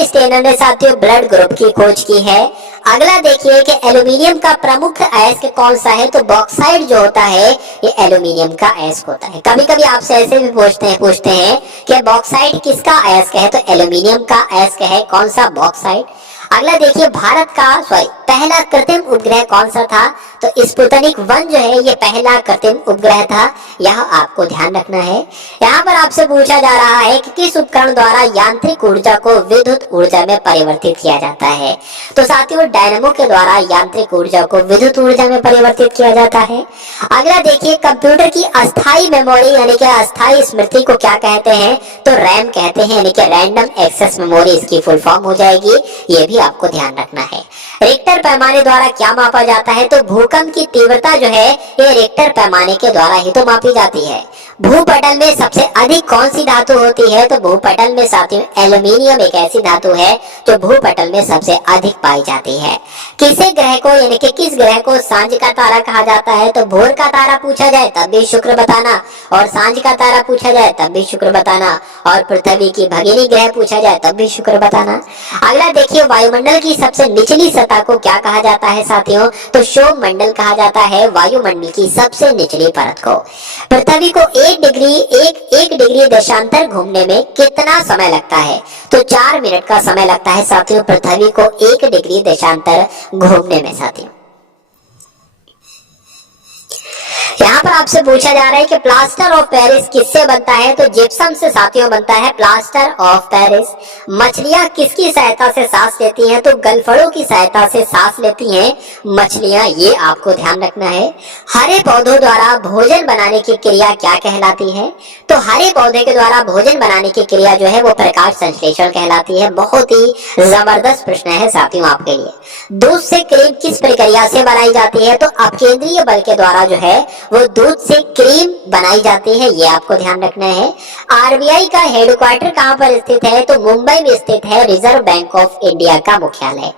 स्टेनर ने साथियों ब्लड ग्रुप की खोज की है। अगला देखिए कि एल्यूमिनियम का प्रमुख अयस्क कौन सा है? तो बॉक्साइट जो होता है ये एल्यूमिनियम का अयस्क होता है। कभी कभी आपसे ऐसे भी पूछते हैं कि बॉक्साइट किसका अयस्क है? तो एल्यूमिनियम का अयस्क है। कौन सा? बॉक्साइट। अगला देखिए, भारत का पहला कृत्रिम उपग्रह कौन सा था? तो स्पुतनिक 1 जो है ये पहला कृत्रिम उपग्रह था। यह आपको ध्यान रखना है। यहाँ पर आपसे पूछा जा रहा है कि किस उपकरण द्वारा यांत्रिक ऊर्जा को विद्युत ऊर्जा में परिवर्तित किया जाता है? तो साथियों डायनेमो के द्वारा यांत्रिक ऊर्जा को विद्युत ऊर्जा में परिवर्तित किया जाता है। अगला देखिए, कंप्यूटर की अस्थायी मेमोरी यानी कि अस्थायी स्मृति को क्या कहते हैं? तो रैम कहते हैं, यानी कि रैंडम एक्सेस मेमोरी इसकी फुल फॉर्म हो जाएगी। ये भी आपको ध्यान रखना है। रिक्टर पैमाने द्वारा क्या मापा जाता है? तो भूकंप की तीव्रता जो है ये रिक्टर पैमाने के द्वारा ही तो मापी जाती है। भूपटल में सबसे अधिक कौन सी धातु होती है? तो भूपटल में साथियों एल्यूमिनियम एक ऐसी धातु है जो भूपटल में सबसे अधिक पाई जाती है। किसे ग्रह को यानी कि किस ग्रह को सांझ का तारा कहा जाता है? तो भोर का तारा पूछा जाए तब भी शुक्र बताना, और सांझ का तारा पूछा जाए तब भी शुक्र बताना, और पृथ्वी की भगिनी ग्रह पूछा जाए तब भी शुक्र बताना। अगला देखिए, वायुमंडल की सबसे निचली सतह को क्या कहा जाता है साथियों? तो क्षोभ मंडल कहा जाता है वायुमंडल की सबसे निचली परत को। पृथ्वी को एक डिग्री देशांतर घूमने में कितना समय लगता है? तो 4 मिनट का समय लगता है साथियों पृथ्वी को 1 डिग्री देशांतर घूमने में साथियों। यहाँ पर आपसे पूछा जा रहा है कि प्लास्टर ऑफ पेरिस किससे बनता है? तो जिप्सम से साथियों बनता है प्लास्टर ऑफ पेरिस। मछलियां किसकी सहायता से सांस लेती हैं? तो गलफड़ों की सहायता से सांस लेती हैं मछलियां। ये आपको ध्यान रखना है। हरे पौधों द्वारा भोजन बनाने की क्रिया क्या कहलाती है? तो हरे पौधे के द्वारा भोजन बनाने की क्रिया जो है वो प्रकाश संश्लेषण कहलाती है। बहुत ही जबरदस्त प्रश्न है साथियों आपके लिए। दूध से क्रीम किस प्रक्रिया से बनाई जाती है? तो अपकेंद्रीय बल के द्वारा जो है वो दूध से क्रीम बनाई जाती है। ये आपको ध्यान रखना है। आरबीआई का हेडक्वार्टर कहां पर स्थित है? तो मुंबई में स्थित है रिजर्व बैंक ऑफ इंडिया का मुख्यालय।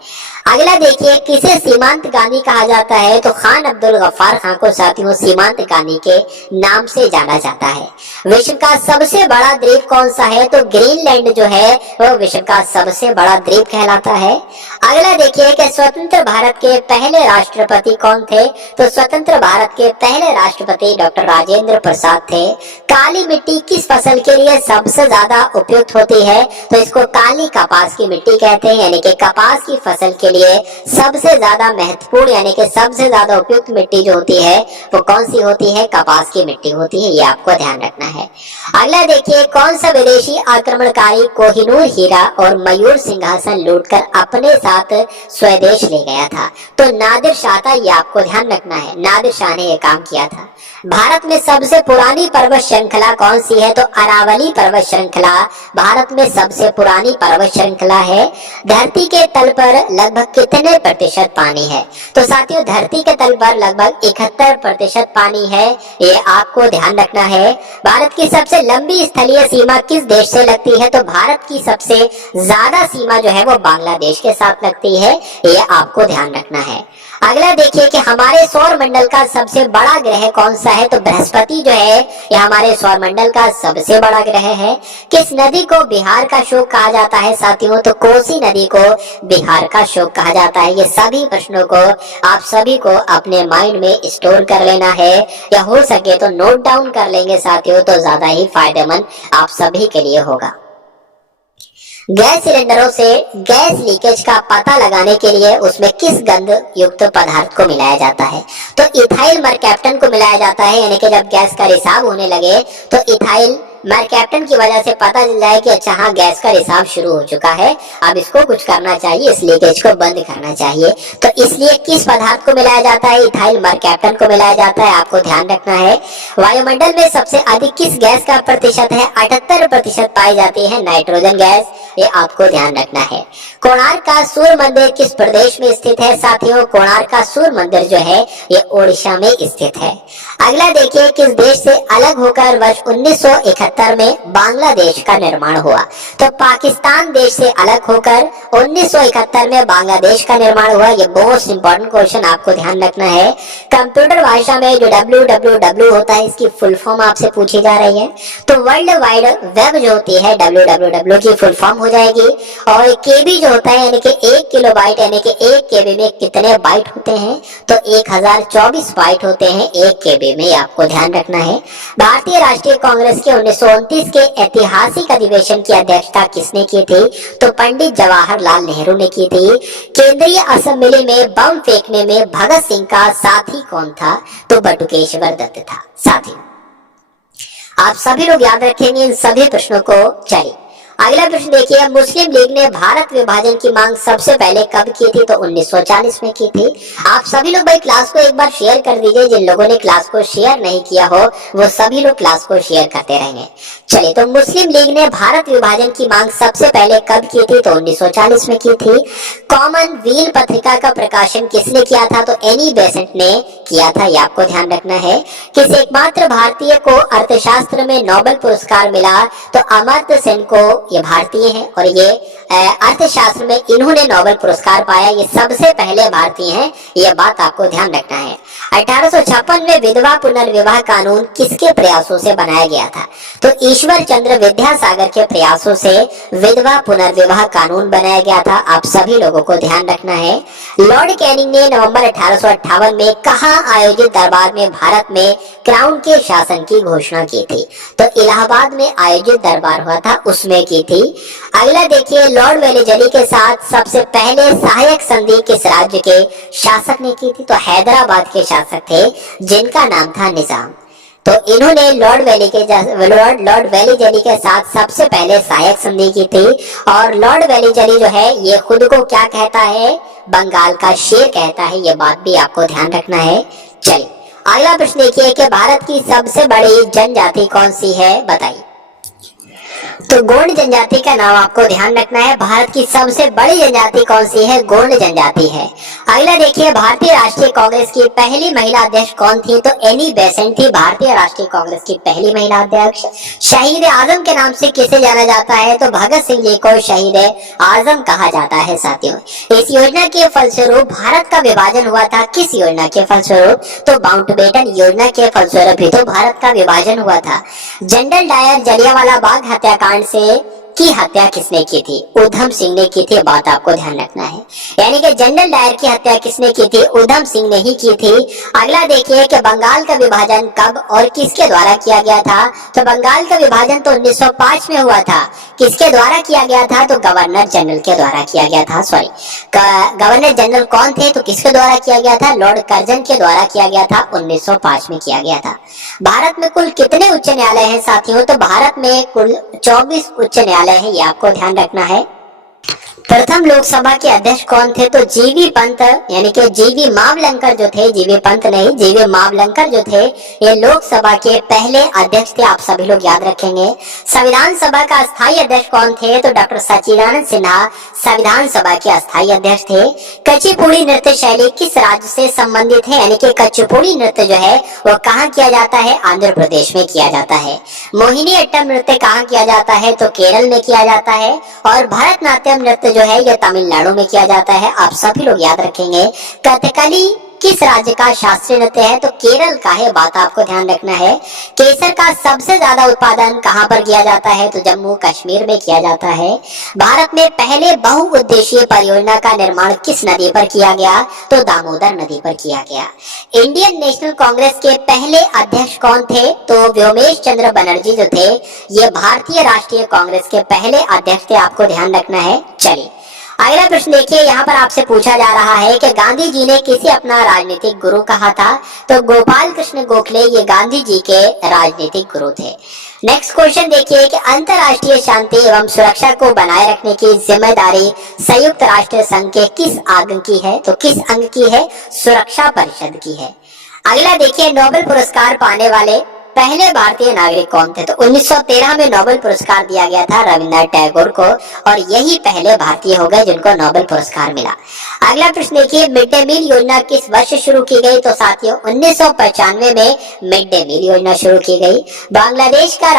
अगला देखिए, किसे सीमांत गांधी कहा जाता है? तो खान अब्दुल गफ्फार खान को साथियों सीमांत गांधी के नाम से जाना जाता है। विश्व का सबसे बड़ा द्वीप कौन सा है? तो ग्रीनलैंड जो है वो विश्व का सबसे बड़ा द्वीप कहलाता है। अगला देखिए कि स्वतंत्र भारत के पहले राष्ट्रपति कौन थे? तो स्वतंत्र भारत के पहले राष्ट्रपति डॉक्टर राजेंद्र प्रसाद थे। काली मिट्टी किस फसल के लिए सबसे ज्यादा उपयुक्त होती है? तो इसको काली कपास की मिट्टी कहते हैं, यानी कि कपास की फसल के लिए सबसे ज्यादा महत्वपूर्ण यानी कि सबसे ज्यादा उपयुक्त मिट्टी जो होती है वो कौन सी होती है? कपास की मिट्टी होती है, ये आपको ध्यान रखना है। अगला देखिए, कौन सा विदेशी आक्रमणकारी कोहिनूर हीरा और मयूर सिंहासन लूटकर अपने साथ स्वदेश ले गया था? तो नादिर शाह था, ये आपको ध्यान रखना है, नादिर शाह ने यह काम किया था। भारत में सबसे पुरानी पर्वत श्रृंखला कौन सी है? तो अरावली पर्वत श्रृंखला भारत में सबसे पुरानी पर्वत श्रृंखला है। धरती के तल पर लगभग कितने प्रतिशत पानी है? तो साथियों, धरती के तल पर लगभग 71% पानी है, ये आपको ध्यान रखना है। भारत की सबसे लंबी स्थलीय सीमा किस देश से लगती है? तो भारत की सबसे ज्यादा सीमा जो है वो बांग्लादेश के साथ लगती है, ये आपको ध्यान रखना है। अगला देखिए कि हमारे सौर मंडल का सबसे बड़ा ग्रह कौन सा है? तो बृहस्पति जो है ये हमारे सौर मंडल का सबसे बड़ा ग्रह है। किस नदी को बिहार का शोक कहा जाता है साथियों? तो कोसी नदी को बिहार का शोक कहा जाता है। ये सभी प्रश्नों को आप सभी को अपने माइंड में स्टोर कर लेना है, या हो सके तो नोट डाउन कर लेंगे साथियों, तो ज्यादा ही फायदेमंद आप सभी के लिए होगा। गैस सिलेंडरों से गैस लीकेज का पता लगाने के लिए उसमें किस गंध युक्त पदार्थ को मिलाया जाता है? तो इथाइल मरकैप्टन को मिलाया जाता है, यानी कि जब गैस का रिसाव होने लगे तो इथाइल मरकैप्टन की वजह से पता चल जाए कि अच्छा हाँ गैस का रिसाव शुरू हो चुका है, अब इसको कुछ करना चाहिए, इस लीकेज को बंद करना चाहिए। तो इसलिए किस पदार्थ को मिलाया जाता है? इथाइल मरकैप्टन को मिलाया जाता है, आपको ध्यान रखना है। वायुमंडल में सबसे अधिक किस गैस का प्रतिशत है? 78% पाई जाती है नाइट्रोजन गैस, ये आपको ध्यान रखना है। कोणार्क का सूर्य मंदिर किस प्रदेश में स्थित है साथियों? कोणार्क का सूर्य मंदिर जो है ये ओडिशा में स्थित है। अगला देखिए, किस देश से अलग होकर वर्ष 1971 में बांग्लादेश का निर्माण हुआ? तो पाकिस्तान देश से अलग होकर 1971 में बांग्लादेश का निर्माण हुआ। ये मोस्ट इंपॉर्टेंट क्वेश्चन आपको ध्यान रखना है। कंप्यूटर भाषा में जो www होता है इसकी फुल फॉर्म आपसे पूछी जा रही है, तो वर्ल्ड वाइड वेब जो होती है www की फुल फॉर्म हो जाएगी। और केबी जो होता है यानी कि 1 किलोबाइट यानी कि 1 केबी में कितने बाइट होते हैं? तो 1024 बाइट होते हैं 1 केबी में, आपको ध्यान रखना है। भारतीय राष्ट्रीय कांग्रेस के 1929 के ऐतिहासिक अधिवेशन की अध्यक्षता किसने की थी? तो पंडित जवाहरलाल नेहरू ने की थी। केंद्रीय असेंबली में बम फेंकने में भगत सिंह का साथी कौन था? तो बटुकेश्वर दत्त था। साथी आप सभी लोग याद रखेंगे इन सभी प्रश्नों को। चलिए अगला प्रश्न देखिए, मुस्लिम लीग ने भारत विभाजन की मांग सबसे पहले कब की थी? तो 1940 में की थी। आप सभी लोग भाई क्लास को एक बार शेयर कर दीजिए, जिन लोगों ने क्लास को शेयर नहीं किया हो वो सभी लोग क्लास को शेयर करते रहेंगे। चलिए, तो मुस्लिम लीग ने भारत विभाजन की मांग सबसे पहले कब की थी? तो 1940 में की थी। कॉमनवेल्थ पत्रिका का प्रकाशन किसने किया था? तो एनी बेसेंट ने किया था, ये आपको ध्यान रखना है। किस एकमात्र भारतीय को अर्थशास्त्र में नोबेल पुरस्कार मिला? तो अमर्त्य सेन को, ये भारतीय हैं और ये अर्थशास्त्र में इन्होंने नोबेल पुरस्कार पाया, ये सबसे पहले भारतीय हैं, ये बात आपको ध्यान रखना है। 1856 में विधवा पुनर्विवाह कानून किसके प्रयासों से बनाया गया था? तो ईश्वर चंद्र विद्यासागर के प्रयासों से विधवा पुनर्विवाह कानून बनाया गया था, आप सभी लोगों को ध्यान रखना है। लॉर्ड कैनिंग ने नवंबर 1858 में कहां आयोजित दरबार में भारत में क्राउन के शासन की घोषणा की थी? तो इलाहाबाद में आयोजित दरबार हुआ था, उसमें की थी। अगला देखिए, लॉर्ड वेलेजली के साथ सबसे पहले सहायक संधि किस राज्य के शासक ने की थी? तो हैदराबाद के शासक थे जिनका नाम था निजाम। तो इन्होंने लॉर्ड वेलेजली के साथ सबसे पहले सहायक संधि की थी। और लॉर्ड वेलेजली जो है ये खुद को क्या कहता है? बंगाल का शेर कहता है, ये बात भी आपको ध्यान रखना है। चलिए अगला प्रश्न देखिए कि भारत की सबसे बड़ी जनजाति कौन सी है, बताइए। तो गोंड जनजाति का नाम आपको ध्यान रखना है। भारत की सबसे बड़ी जनजाति कौन सी है? गोंड जनजाति है। अगला देखिए, भारतीय राष्ट्रीय कांग्रेस की पहली महिला अध्यक्ष कौन थी? तो एनी बेसेंट थी भारतीय राष्ट्रीय कांग्रेस की पहली महिला अध्यक्ष। शहीद आजम के नाम से किसे जाना जाता है? तो भगत सिंह जी को शहीद आजम कहा जाता है साथियों। इस योजना के फलस्वरूप भारत का विभाजन हुआ था। किस योजना के फलस्वरूप? तो माउंटबेटन योजना के फलस्वरूप ही तो भारत का विभाजन हुआ था। जनरल डायर जलियांवाला बाग हत्याकांड से की हत्या किसने की थी? उधम सिंह ने की थी। बात आपको ध्यान रखना है, यानी कि जनरल डायर की हत्या किसने की थी? उधम सिंह ने ही की थी। अगला देखिए कि बंगाल का विभाजन कब और किसके द्वारा किया गया था? तो बंगाल का विभाजन तो 1905 में हुआ था। किसके द्वारा किया गया था? तो गवर्नर जनरल के द्वारा किया गया था। सॉरी, गवर्नर जनरल कौन थे? तो किसके द्वारा किया गया था? लॉर्ड कर्जन के द्वारा किया गया था। 1905 में किया गया था। भारत में कुल कितने उच्च न्यायालय हैं साथियों? तो भारत में कुल 24 उच्च न्यायालय है, ये आपको ध्यान रखना है। प्रथम लोकसभा के अध्यक्ष कौन थे? तो जीवी पंत, यानी कि जीवी मावलंकर जो थे, जीवी पंत नहीं, जीवी मावलंकर जो थे, ये लोकसभा के पहले अध्यक्ष थे। आप सभी लोग याद रखेंगे। संविधान सभा का अस्थायी अध्यक्ष कौन थे? तो डॉक्टर सच्चिदानंद सिन्हा संविधान सभा के अस्थायी अध्यक्ष थे। कुचिपुड़ी नृत्य शैली किस राज्य से संबंधित है? यानी कि कुचिपुड़ी नृत्य जो है वो कहाँ किया जाता है? आंध्र प्रदेश में किया जाता है। मोहिनी अट्टम नृत्य कहाँ किया जाता है? तो केरल में किया जाता है। और भरतनाट्यम नृत्य जो है ये तमिलनाडु में किया जाता है। आप सभी लोग याद रखेंगे। कथकली किस राज्य का शास्त्रीय नृत्य है? तो केरल का है। बात आपको ध्यान रखना है। केसर का सबसे ज्यादा उत्पादन कहाँ पर किया जाता है? तो जम्मू कश्मीर में किया जाता है। भारत में पहले बहुउद्देशीय परियोजना का निर्माण किस नदी पर किया गया? तो दामोदर नदी पर किया गया। इंडियन नेशनल कांग्रेस के पहले अध्यक्ष कौन थे? तो व्योमेश चंद्र बनर्जी जो थे, ये भारतीय राष्ट्रीय कांग्रेस के पहले अध्यक्ष थे। आपको ध्यान रखना है। चलिए अगला प्रश्न देखिए, यहाँ पर आपसे पूछा जा रहा है कि गांधी जी ने किसे अपना राजनीतिक गुरु कहा था? तो गोपाल कृष्ण गोखले ये गांधी जी के राजनीतिक गुरु थे। नेक्स्ट क्वेश्चन देखिए कि अंतर्राष्ट्रीय शांति एवं सुरक्षा को बनाए रखने की जिम्मेदारी संयुक्त राष्ट्र संघ के किस अंग की है? तो किस अंग की है? सुरक्षा परिषद की है। अगला देखिए, नोबेल पुरस्कार पाने वाले पहले भारतीय नागरिक कौन थे? तो 1913 में नोबेल पुरस्कार दिया गया था रविन्द्रनाथ टैगोर को, और यही पहले भारतीय हो गए जिनको नोबेल पुरस्कार मिला। अगला प्रश्न देखिए, मिड डे मील योजना किस वर्ष शुरू की गई? तो साथियों 1995 में मिड डे मील योजना शुरू की गई। बांग्लादेश का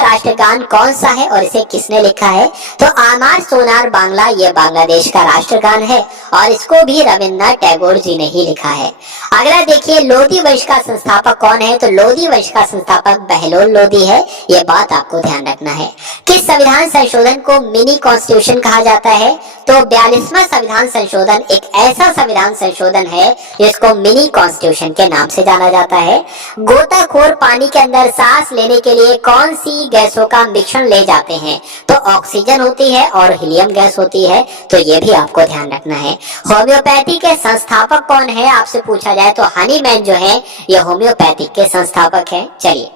राष्ट्रगान कौन सा है और इसे किसने लिखा है? तो आमार सोनार बांग्ला, ये बांग्लादेश का राष्ट्रगान है और इसको भी रविन्द्रनाथ टैगोर जी ने ही लिखा है। अगला देखिए, लोधी वंश का संस्थापक कौन है? तो लोधी वंश का संस्थापक बहलोल लोधी है। ये बात आपको ध्यान रखना है। किस संविधान संशोधन को मिनी कॉन्स्टिट्यूशन कहा जाता है? तो 42वां संविधान संशोधन एक ऐसा संविधान संशोधन है जिसको मिनी कॉन्स्टिट्यूशन के नाम से जाना जाता है। गोताखोर पानी के अंदर सांस लेने के लिए कौन सी गैसों का मिश्रण ले जाते हैं? तो ऑक्सीजन होती है और हीलियम गैस होती है। तो ये भी आपको ध्यान रखना है। होम्योपैथी के संस्थापक कौन है आपसे पूछा जाए तो हनीमैन जो है ये होम्योपैथी के संस्थापक है। चलिए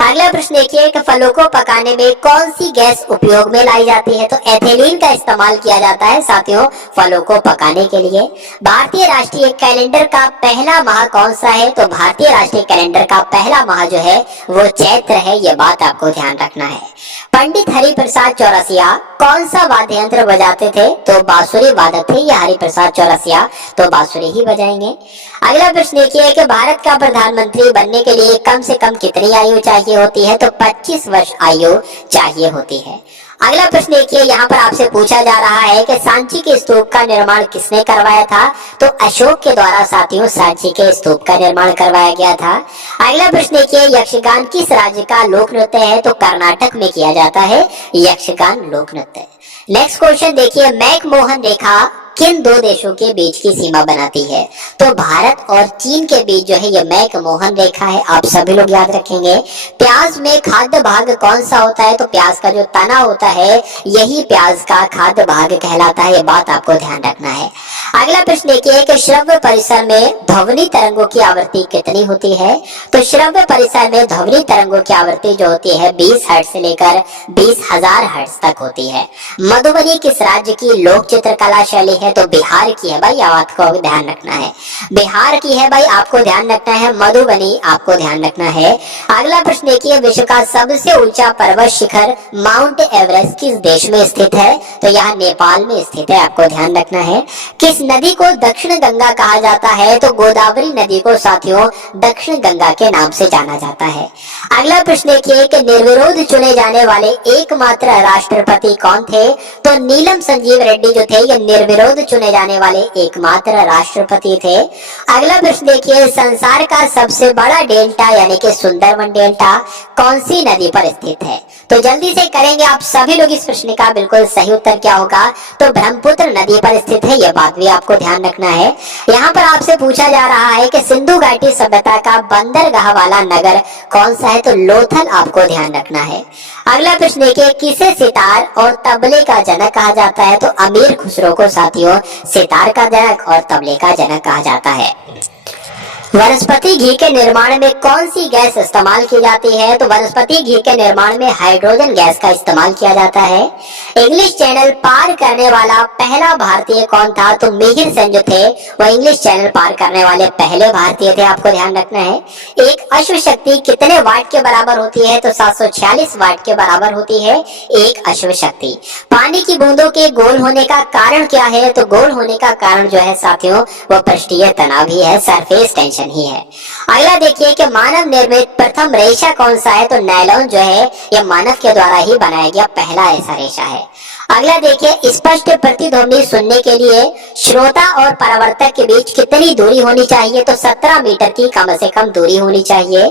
अगला प्रश्न देखिए कि फलों को पकाने में कौन सी गैस उपयोग में लाई जाती है? तो एथिलीन का इस्तेमाल किया जाता है साथियों फलों को पकाने के लिए। भारतीय राष्ट्रीय कैलेंडर का पहला माह कौन सा है? तो भारतीय राष्ट्रीय कैलेंडर का पहला माह जो है वो चैत्र है। ये बात आपको ध्यान रखना है। पंडित हरिप्रसाद चौरसिया कौन सा वाद्य यंत्र बजाते थे? तो बांसुरी वादक थे ये हरिप्रसाद चौरसिया, तो बांसुरी ही बजाएंगे। अगला प्रश्न देखिए कि भारत का प्रधानमंत्री बनने के लिए कम से कम कितनी आयु चाहिए होती है? तो 25 वर्ष आयु चाहिए होती है। अगला प्रश्न देखिए, यहाँ पर आपसे पूछा जा रहा है कि सांची के स्तूप का निर्माण किसने करवाया था? तो अशोक के द्वारा साथियों सांची के स्तूप का निर्माण करवाया गया था। अगला प्रश्न देखिए, यक्षगान किस राज्य का लोक नृत्य है? तो कर्नाटक में किया जाता है यक्षगान लोक नृत्य। नेक्स्ट क्वेश्चन देखिए, मैकमोहन रेखा किन दो देशों के बीच की सीमा बनाती है? तो भारत और चीन के बीच जो है ये मैकमोहन रेखा है। आप सभी लोग याद रखेंगे। प्याज में खाद्य भाग कौन सा होता है? तो प्याज का जो तना होता है यही प्याज का खाद्य भाग कहलाता है। ये बात आपको ध्यान रखना है। अगला प्रश्न देखिए कि श्रव्य परिसर में ध्वनि तरंगों की आवृत्ति कितनी होती है? तो श्रव्य परिसर में ध्वनि तरंगों की आवृत्ति जो होती है 20 हर्ट्ज से लेकर 20,000 हर्ट्ज तक होती है। मधुबनी किस राज्य की लोक चित्रकला शैली है? है तो बिहार की है भाई, आपको ध्यान रखना है। बिहार की है भाई, आपको ध्यान रखना है। मधुबनी आपको ध्यान रखना है। अगला प्रश्न देखिए, विश्व का सबसे ऊंचा पर्वत शिखर माउंट एवरेस्ट किस देश में स्थित है? तो यह नेपाल में स्थित है, आपको ध्यान रखना है। किस नदी को दक्षिण गंगा कहा जाता है? तो गोदावरी नदी को साथियों दक्षिण गंगा के नाम से जाना जाता है। अगला प्रश्न देखिए कि निर्विरोध चुने जाने वाले एकमात्र राष्ट्रपति कौन थे? तो नीलम संजीव रेड्डी जो थे ये निर्विरोध चुने जाने वाले एकमात्र राष्ट्रपति थे। अगला प्रश्न देखिए, संसार का सबसे बड़ा डेल्टा यानी कि सुंदरवन डेल्टा कौन सी नदी पर स्थित है? तो जल्दी से करेंगे आप सभी लोग इस प्रश्न का बिल्कुल सही उत्तर क्या होगा? तो ब्रह्मपुत्र नदी पर स्थित है, यह बात भी आपको ध्यान रखना है। यहाँ पर आपसे पूछा जा रहा है कि सिंधु घाटी सभ्यता का बंदरगाह वाला नगर कौन सा है? तो लोथल आपको ध्यान रखना है। अगला प्रश्न देखिए, किसे सितार और तबले का जनक कहा जाता है? तो अमीर खुसरो को साथियों सितार का जनक और तबले का जनक कहा जाता है। वनस्पति घी के निर्माण में कौन सी गैस इस्तेमाल की जाती है? तो वनस्पति घी के निर्माण में हाइड्रोजन गैस का इस्तेमाल किया जाता है। इंग्लिश चैनल पार करने वाला पहला भारतीय कौन था? तो मिहिर सेन जो थे वह इंग्लिश चैनल पार करने वाले पहले भारतीय थे, आपको ध्यान रखना है। एक अश्व शक्ति कितने वाट के बराबर होती है? तो 746 वाट के बराबर होती है एक अश्व शक्ति। पानी की बूंदों के गोल होने का कारण क्या है? तो गोल होने का कारण जो है साथियों वो पृष्ठीय तनाव ही है, सरफेस टेंशन ही है। अगला देखिए कि मानव निर्मित प्रथम रेशा कौन सा है? तो नायलॉन जो है यह मानव के द्वारा ही बनाया गया पहला ऐसा रेशा है। अगला देखिए, स्पष्ट प्रतिध्वनि सुनने के लिए श्रोता और परावर्तक के बीच कितनी दूरी होनी चाहिए? तो 17 मीटर की कम से कम दूरी होनी चाहिए।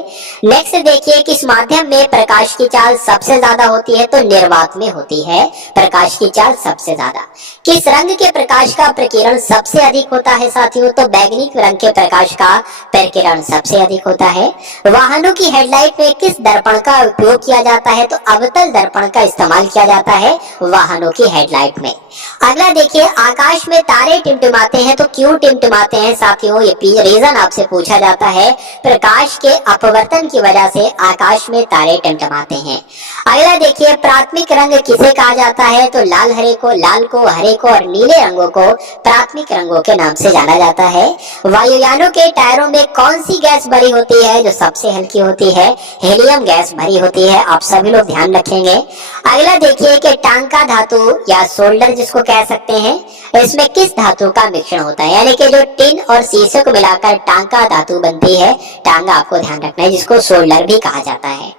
नेक्स्ट देखिए, किस माध्यम में प्रकाश की चाल सबसे ज्यादा होती है? तो निर्वात में होती है प्रकाश की चाल सबसे ज्यादा। किस रंग के प्रकाश का प्रकीर्णन सबसे अधिक होता है साथियों? तो बैगनी रंग के प्रकाश का प्रकीर्णन सबसे अधिक होता है। वाहनों की हेडलाइट में किस दर्पण का उपयोग किया जाता है? तो अवतल दर्पण का इस्तेमाल किया जाता है वाहनों की हेडलाइट में। अगला देखिए, आकाश में तारे टिमटिमाते हैं तो क्यों टिमटिमाते हैं साथियों? ये रीजन आपसे पूछा जाता है। प्रकाश के अपवर्तन की वजह से आकाश में तारे टिमटिमाते हैं। अगला देखिए, प्राथमिक रंग किसे कहा जाता है? तो लाल को, हरे को और नीले रंगों को प्राथमिक रंगों के नाम से जाना जाता है। वायुयानों के टायरों में कौन सी गैस भरी होती है? जो सबसे हल्की होती है हीलियम गैस भरी होती है, आप सभी लोग ध्यान रखेंगे। अगला देखिए कि टांका धातु या सोल्डर जिसको कह सकते हैं, इसमें किस धातु का मिश्रण होता है? यानी कि जो टिन और शीशे को मिलाकर टांका धातु बनती है, टांगा आपको ध्यान रखना है, जिसको सोल्डर भी कहा जाता है।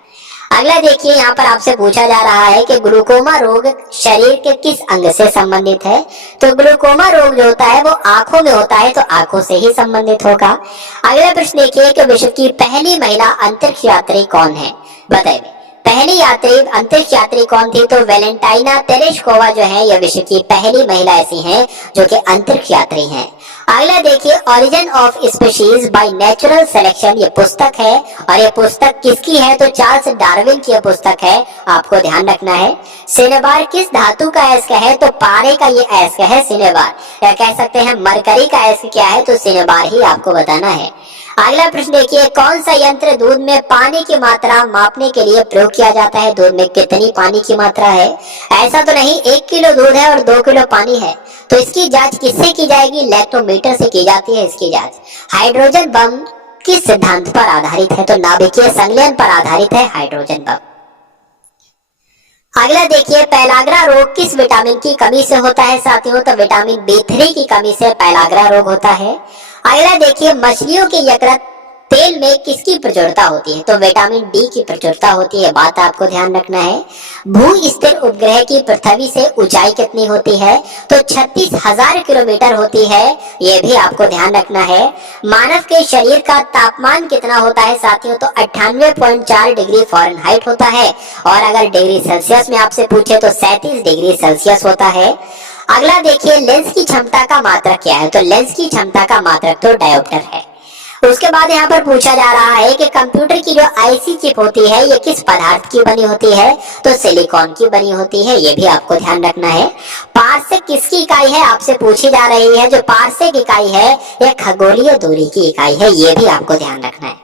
अगला देखिए, यहाँ पर आपसे पूछा जा रहा है कि ग्लूकोमा रोग शरीर के किस अंग से संबंधित है? तो ग्लूकोमा रोग जो होता है वो आंखों में होता है, तो आंखों से ही संबंधित होगा। अगला प्रश्न देखिए कि विश्व की पहली महिला अंतरिक्ष यात्री कौन है? बताइए पहली यात्री अंतरिक्ष यात्री कौन थी? तो वेलेंटाइना तेरेश्कोवा जो है यह विश्व की पहली महिला ऐसी हैं जो कि अंतरिक्ष यात्री हैं। अगला देखिए, origin of species by natural selection ये पुस्तक है, और ये पुस्तक किसकी है? तो चार्ल्स डार्विन की पुस्तक है, आपको ध्यान रखना है। सिनेबार किस धातु का अयस्क है? तो पारे का ये अयस्क है सिनेबार, या कह सकते हैं मरकरी का अयस्क क्या है? तो सिनेबार ही आपको बताना है। अगला प्रश्न देखिए, कौन सा यंत्र दूध में पानी की मात्रा मापने के लिए प्रयोग किया जाता है? दूध में कितनी पानी की मात्रा है? ऐसा तो नहीं 1 किलो दूध है और 2 किलो पानी है, तो इसकी जांच किससे की जाएगी? लैक्टोमीटर से की जाती है इसकी जांच। हाइड्रोजन बम किस सिद्धांत पर आधारित है? तो नाभिकीय संलयन पर आधारित है हाइड्रोजन बम। अगला देखिए, पैलाग्रा रोग किस विटामिन की कमी से होता है साथियों? तो विटामिन B3 की कमी से पैलाग्रा रोग होता है। अगला देखिए, मछलियों के यकृत तेल में किसकी प्रचुरता होती है? तो विटामिन डी की प्रचुरता होती है, बात आपको ध्यान रखना है। भू स्थिर उपग्रह की पृथ्वी से ऊंचाई कितनी होती है? तो 36,000 किलोमीटर होती है, यह भी आपको ध्यान रखना है। मानव के शरीर का तापमान कितना होता है साथियों? तो 98.4 डिग्री फ़ारेनहाइट होता है, और अगर डिग्री सेल्सियस में आपसे पूछे तो 37 डिग्री सेल्सियस होता है। अगला देखिए, लेंस की क्षमता का मात्रक क्या है? तो लेंस की क्षमता का मात्रक तो डायोप्टर है। उसके बाद यहाँ पर पूछा जा रहा है कि कंप्यूटर की जो आईसी चिप होती है ये किस पदार्थ की बनी होती है? तो सिलिकॉन की बनी होती है, ये भी आपको ध्यान रखना है। पारसेक किसकी इकाई है आपसे पूछी जा रही है? जो पारसेक इकाई है यह खगोलीय दूरी की इकाई है, ये भी आपको ध्यान रखना है।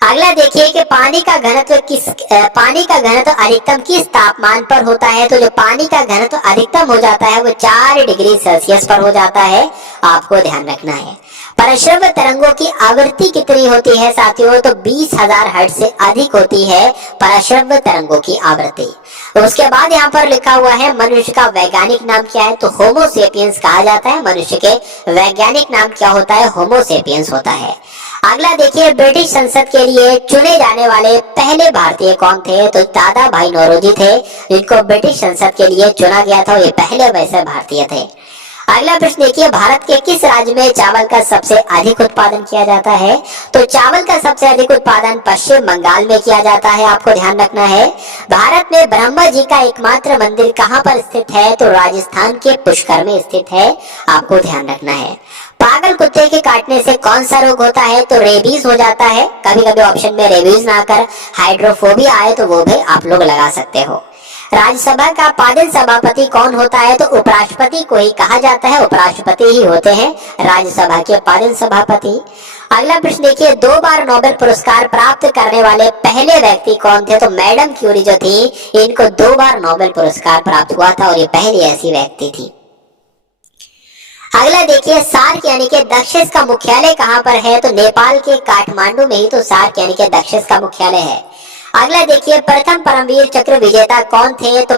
अगला देखिए कि पानी का घनत्व अधिकतम किस तापमान पर होता है। तो जो पानी का घनत्व अधिकतम हो जाता है वो 4 डिग्री सेल्सियस पर हो जाता है, आपको ध्यान रखना है। परिश्रव्य तरंगों की आवृत्ति कितनी होती है साथियों, तो 20,000 हर्ट्ज से अधिक होती है परिश्रव्य तरंगों की आवृत्ति। उसके बाद यहाँ पर लिखा हुआ है मनुष्य का वैज्ञानिक नाम क्या है, तो होमो सेपियंस कहा जाता है। मनुष्य के वैज्ञानिक नाम क्या होता है, होमो सेपियंस होता है। अगला देखिए, ब्रिटिश संसद के लिए चुने जाने वाले पहले भारतीय कौन थे, तो दादा भाई नौरोजी थे, जिनको ब्रिटिश संसद के लिए चुना गया था। ये पहले वैसे भारतीय थे। अगला प्रश्न देखिए, भारत के किस राज्य में चावल का सबसे अधिक उत्पादन किया जाता है, तो चावल का सबसे अधिक उत्पादन पश्चिम बंगाल में किया जाता है, आपको ध्यान रखना है। भारत में ब्रह्मा जी का एकमात्र मंदिर कहाँ पर स्थित है, तो राजस्थान के पुष्कर में स्थित है, आपको ध्यान रखना है। पागल कुत्ते के काटने से कौन सा रोग होता है, तो रेबीज हो जाता है। कभी कभी ऑप्शन में रेबीज ना कर हाइड्रोफोबिया आए तो वो भी आप लोग लगा सकते हो। राज्यसभा का पादिल सभापति कौन होता है, तो उपराष्ट्रपति को ही कहा जाता है, उपराष्ट्रपति ही होते हैं राज्यसभा के पादिल सभापति। अगला प्रश्न देखिए, 2 बार नोबेल पुरस्कार प्राप्त करने वाले पहले व्यक्ति कौन थे, तो मैडम क्यूरी जो थी इनको 2 बार नोबेल पुरस्कार प्राप्त हुआ था और ये पहली ऐसी व्यक्ति थी। अगला देखिए, सार्क यानी कि दक्षिण का मुख्यालय कहाँ पर है, तो नेपाल के काठमांडू में ही तो सार्क यानी कि दक्षिण का मुख्यालय है। अगला देखिए, प्रथम परमवीर चक्र विजेता कौन थे, तो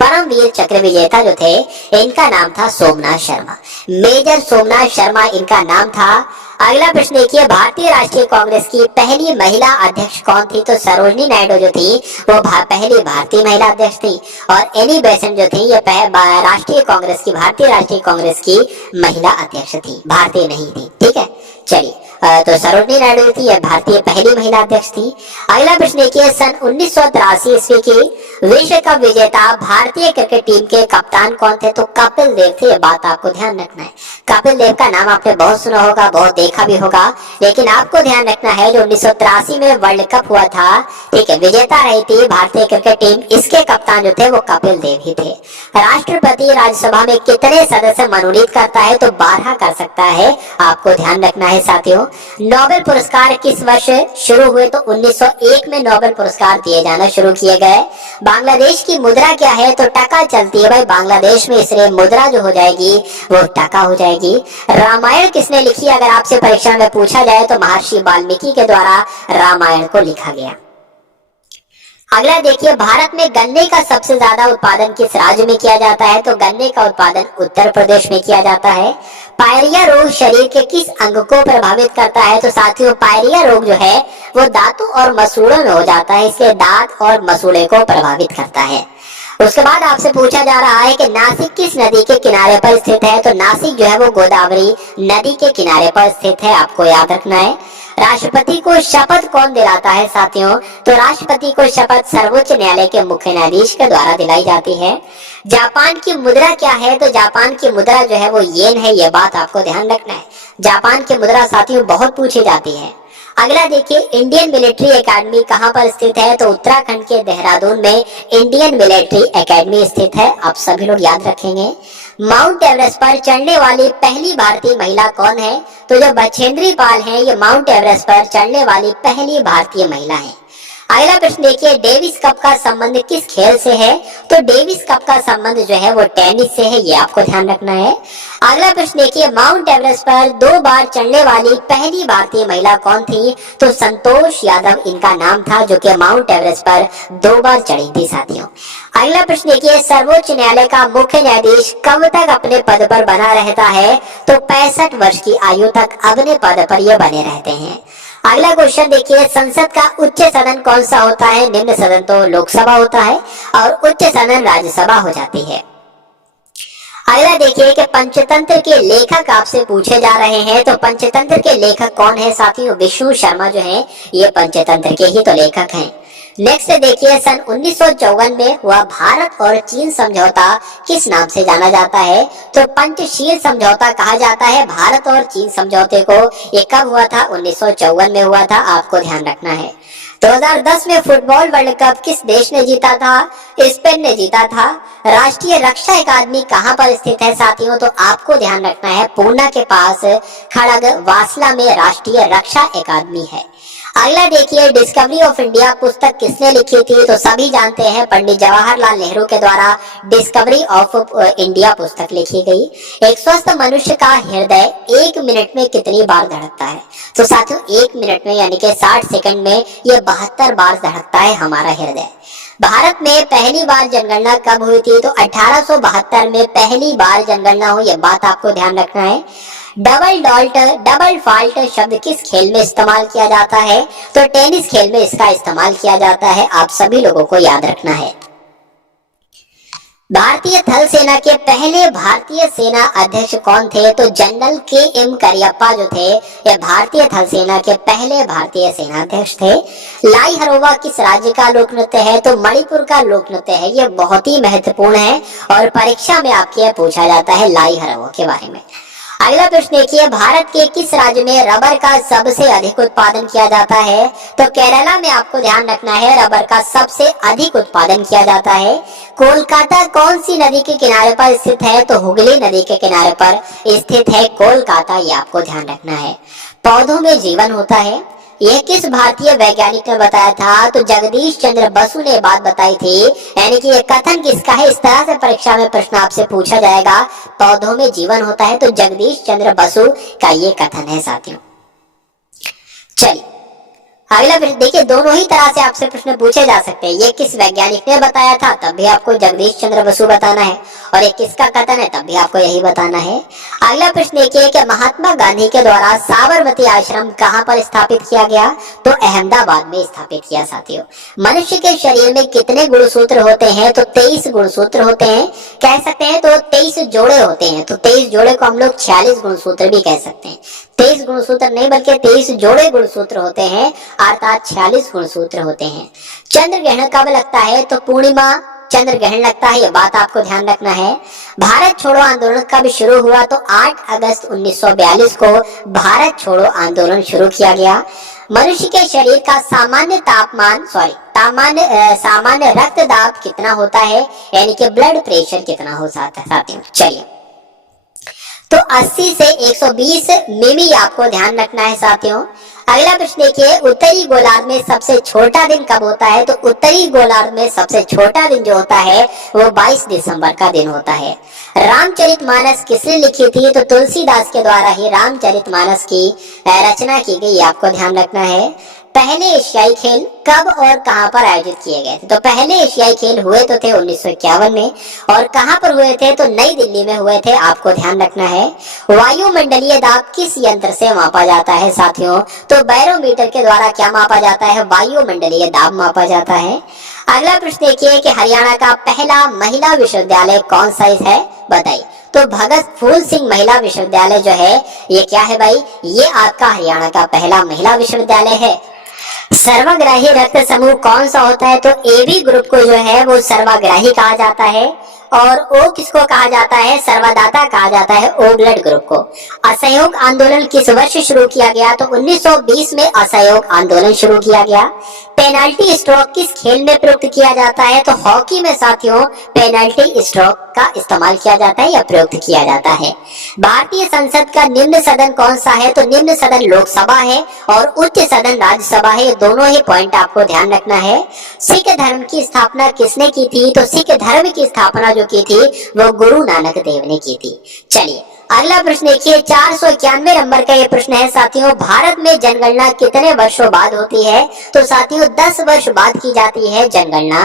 परमवीर चक्र विजेता जो थे इनका नाम था सोमनाथ शर्मा, मेजर सोमनाथ शर्मा इनका नाम था। अगला प्रश्न देखिए, भारतीय राष्ट्रीय कांग्रेस की पहली महिला अध्यक्ष कौन थी, तो सरोजनी नायडू जो थी वो पहली भारतीय महिला अध्यक्ष थी, और एनी बेसेंट जो थी ये भारतीय राष्ट्रीय कांग्रेस की महिला अध्यक्ष थी, भारतीय नहीं थी। ठीक है, चलिए, तो सरोजनी नायडू थी यह भारतीय पहली महिला अध्यक्ष थी। अगला प्रश्न देखिए, सन 1983 ईस्वी की विश्व कप विजेता भारतीय क्रिकेट टीम के कप्तान कौन थे, तो कपिल देव थे। ये बात आपको ध्यान रखना है। कपिल देव का नाम आपने बहुत सुना होगा, बहुत देखा भी होगा, लेकिन आपको ध्यान रखना है जो 1983 में वर्ल्ड कप हुआ था, ठीक है, विजेता रही थी भारतीय क्रिकेट टीम, इसके कप्तान जो थे वो कपिल देव ही थे। राष्ट्रपति राज्यसभा में कितने सदस्य मनोनीत करता है, तो 12 कर सकता है, आपको ध्यान रखना है साथियों। नोबेल पुरस्कार किस वर्ष शुरू हुए, तो 1901 में नोबेल पुरस्कार दिए जाना शुरू किए गए। बांग्लादेश की मुद्रा क्या है, तो टका चलती है भाई बांग्लादेश में, इसलिए मुद्रा जो हो जाएगी वो टका हो जाएगी। रामायण किसने लिखी, अगर आपसे परीक्षा में पूछा जाए तो महर्षि वाल्मीकि के द्वारा रामायण को लिखा गया। अगला देखिए, भारत में गन्ने का सबसे ज्यादा उत्पादन किस राज्य में किया जाता है, तो गन्ने का उत्पादन उत्तर प्रदेश में किया जाता है। पायरिया रोग शरीर के किस अंग को प्रभावित करता है, तो साथियों पायरिया रोग जो है वो दांतों और मसूड़ों में हो जाता है, इसलिए दांत और मसूड़े को प्रभावित करता है। उसके बाद आपसे पूछा जा रहा है कि नासिक किस नदी के किनारे पर स्थित है, तो नासिक जो है वो गोदावरी नदी के किनारे पर स्थित है, आपको याद रखना है। राष्ट्रपति को शपथ कौन दिलाता है साथियों, तो राष्ट्रपति को शपथ सर्वोच्च न्यायालय के मुख्य न्यायाधीश के द्वारा दिलाई जाती है। जापान की मुद्रा क्या है, तो जापान की मुद्रा जो है वो येन है, ये बात आपको ध्यान रखना है। जापान की मुद्रा साथियों बहुत पूछी जाती है। अगला देखिए, इंडियन मिलिट्री एकेडमी कहाँ पर स्थित है, तो उत्तराखंड के देहरादून में इंडियन मिलिट्री एकेडमी स्थित है, आप सभी लोग याद रखेंगे। माउंट एवरेस्ट पर चढ़ने वाली पहली भारतीय महिला कौन है, तो जो बछेंद्री पाल है ये माउंट एवरेस्ट पर चढ़ने वाली पहली भारतीय महिला है। अगला प्रश्न देखिए, डेविस कप का संबंध किस खेल से है, तो डेविस कप का संबंध जो है वो टेनिस से है, ये आपको ध्यान रखना है। अगला प्रश्न देखिए, माउंट एवरेस्ट पर 2 बार चढ़ने वाली पहली भारतीय महिला कौन थी, तो संतोष यादव इनका नाम था, जो कि माउंट एवरेस्ट पर 2 बार चढ़ी थी साथियों। अगला प्रश्न देखिए, सर्वोच्च न्यायालय का मुख्य न्यायाधीश कब तक अपने पद पर बना रहता है, तो 65 वर्ष की आयु तक अपने पद पर ये बने रहते हैं। अगला क्वेश्चन देखिए, संसद का उच्च सदन कौन सा होता है, निम्न सदन तो लोकसभा होता है और उच्च सदन राज्यसभा हो जाती है। अगला देखिए कि पंचतंत्र के लेखक आपसे पूछे जा रहे हैं, तो पंचतंत्र के लेखक कौन है साथियों, विष्णु शर्मा जो है ये पंचतंत्र के ही तो लेखक हैं। नेक्स्ट देखिए, सन 1954 में हुआ भारत और चीन समझौता किस नाम से जाना जाता है, तो पंचशील समझौता कहा जाता है भारत और चीन समझौते को। ये कब हुआ था, 1954 में हुआ था, आपको ध्यान रखना है। 2010 में फुटबॉल वर्ल्ड कप किस देश ने जीता था, स्पेन ने जीता था। राष्ट्रीय रक्षा अकादमी कहाँ पर स्थित है साथियों, तो आपको ध्यान रखना है पूना के पास खड़ग वासला में राष्ट्रीय रक्षा अकादमी है। अगला देखिए, डिस्कवरी ऑफ इंडिया पुस्तक किसने लिखी थी? तो सभी जानते हैं, पंडित जवाहरलाल नेहरू के द्वारा डिस्कवरी ऑफ इंडिया पुस्तक लिखी गई। एक स्वस्थ मनुष्य का हृदय 1 मिनट में कितनी बार धड़कता है? तो साथियों 1 मिनट में यानी कि 60 सेकंड में ये 72 बार धड़कता है हमारा हृदय। भारत में पहली बार जनगणना कब हुई थी? तो 1872 में पहली बार जनगणना हुई, ये बात आपको ध्यान रखना है। डबल फॉल्ट शब्द किस खेल में इस्तेमाल किया जाता है? तो टेनिस खेल में इसका इस्तेमाल किया जाता है, आप सभी लोगों को याद रखना है। भारतीय थल सेना के पहले भारतीय सेना अध्यक्ष कौन थे? तो जनरल के.एम. करियप्पा जो थे, ये भारतीय थल सेना के पहले भारतीय सेना अध्यक्ष थे। लाई हरोवा किस राज्य का लोक नृत्य है? तो मणिपुर का लोक नृत्य है, ये बहुत ही महत्वपूर्ण है और परीक्षा में आपके पूछा जाता है लाई हरोवा के बारे में। अगला प्रश्न देखिए, भारत के किस राज्य में रबर का सबसे अधिक उत्पादन किया जाता है? तो केरला में आपको ध्यान रखना है, रबर का सबसे अधिक उत्पादन किया जाता है। कोलकाता कौन सी नदी के किनारे पर स्थित है? तो हुगली नदी के किनारे पर स्थित है कोलकाता, ये आपको ध्यान रखना है। पौधों में जीवन होता है, यह किस भारतीय वैज्ञानिक ने बताया था? तो जगदीश चंद्र बसु ने बात बताई थी, यानी कि ये कथन किसका है? इस तरह से परीक्षा में प्रश्न आपसे पूछा जाएगा, पौधों में जीवन होता है, तो जगदीश चंद्र बसु का ये कथन है साथियों। चलिए अगला प्रश्न देखिए, दोनों ही तरह से आपसे प्रश्न पूछे जा सकते हैं। ये किस वैज्ञानिक ने बताया था, तब भी आपको जगदीश चंद्र बसु बताना है, और ये किसका कथन है, तब भी आपको यही बताना है। अगला प्रश्न देखिए कि महात्मा गांधी के द्वारा साबरमती आश्रम कहां पर स्थापित किया गया? तो अहमदाबाद में स्थापित किया साथियों। मनुष्य के शरीर में कितने गुणसूत्र होते हैं? तो 23 गुणसूत्र होते हैं, कह सकते हैं तो 23 जोड़े होते हैं, तो 23 जोड़े को हम लोग 46 गुणसूत्र भी कह सकते हैं। 23 गुणसूत्र नहीं बल्कि 23 जोड़े गुणसूत्र होते हैं, अर्थात 46 गुणसूत्र होते हैं। चंद्र ग्रहण कब लगता है? तो पूर्णिमा चंद्र ग्रहण लगता है, ये बात आपको ध्यान रखना है। भारत छोड़ो आंदोलन कब शुरू हुआ? तो 8 अगस्त 1942 को भारत छोड़ो आंदोलन शुरू किया गया। मनुष्य के शरीर का सामान्य रक्तदाब कितना होता है, यानी कि ब्लड प्रेशर कितना हो सकता है साथियों? चलिए तो 80 से 120 मिमी आपको ध्यान रखना है साथियों। अगला प्रश्न देखिए, उत्तरी गोलार्ध में सबसे छोटा दिन कब होता है? तो उत्तरी गोलार्ध में सबसे छोटा दिन जो होता है वो 22 दिसंबर का दिन होता है। रामचरितमानस किसने लिखी थी? तो तुलसीदास के द्वारा ही रामचरितमानस की रचना की गई, आपको ध्यान रखना है। पहले एशियाई खेल कब और कहां पर आयोजित किए गए थे? तो पहले एशियाई खेल हुए तो थे 1951 में, और कहां पर हुए थे? तो नई दिल्ली में हुए थे, आपको ध्यान रखना है। वायुमंडलीय दाब किस यंत्र से मापा जाता है साथियों? तो बैरोमीटर के द्वारा क्या मापा जाता है? वायुमंडलीय दाब मापा जाता है। अगला प्रश्न देखिए कि हरियाणा का पहला महिला विश्वविद्यालय कौन सा है, बताइए। तो भगत फूल सिंह महिला विश्वविद्यालय जो है ये क्या है भाई? ये आपका हरियाणा का पहला महिला विश्वविद्यालय है। सर्वग्राही रक्त समूह कौन सा होता है? तो AB ग्रुप को जो है वो सर्वग्राही कहा जाता है, और O किसको कहा जाता है? सर्वदाता कहा जाता है, O ब्लड ग्रुप को। असहयोग आंदोलन किस वर्ष शुरू किया गया? तो 1920 में असहयोग आंदोलन शुरू किया गया। पेनाल्टी स्ट्रोक किस खेल में प्रयुक्त किया जाता है? तो हॉकी में साथियों पेनाल्टी स्ट्रोक का इस्तेमाल किया जाता है या प्रयुक्त किया जाता है। भारतीय संसद का निम्न सदन कौन सा है? तो निम्न सदन लोकसभा है और उच्च सदन राज्यसभा है, दोनों ही पॉइंट आपको ध्यान रखना है। सिख धर्म की स्थापना किसने की थी? तो सिख धर्म की स्थापना जो की थी वो गुरु नानक देव ने की थी। चलिए अगला प्रश्न देखिए, 491 नंबर का ये प्रश्न है साथियों, भारत में जनगणना कितने वर्षों बाद होती है? तो साथियों 10 वर्ष बाद की जाती है जनगणना।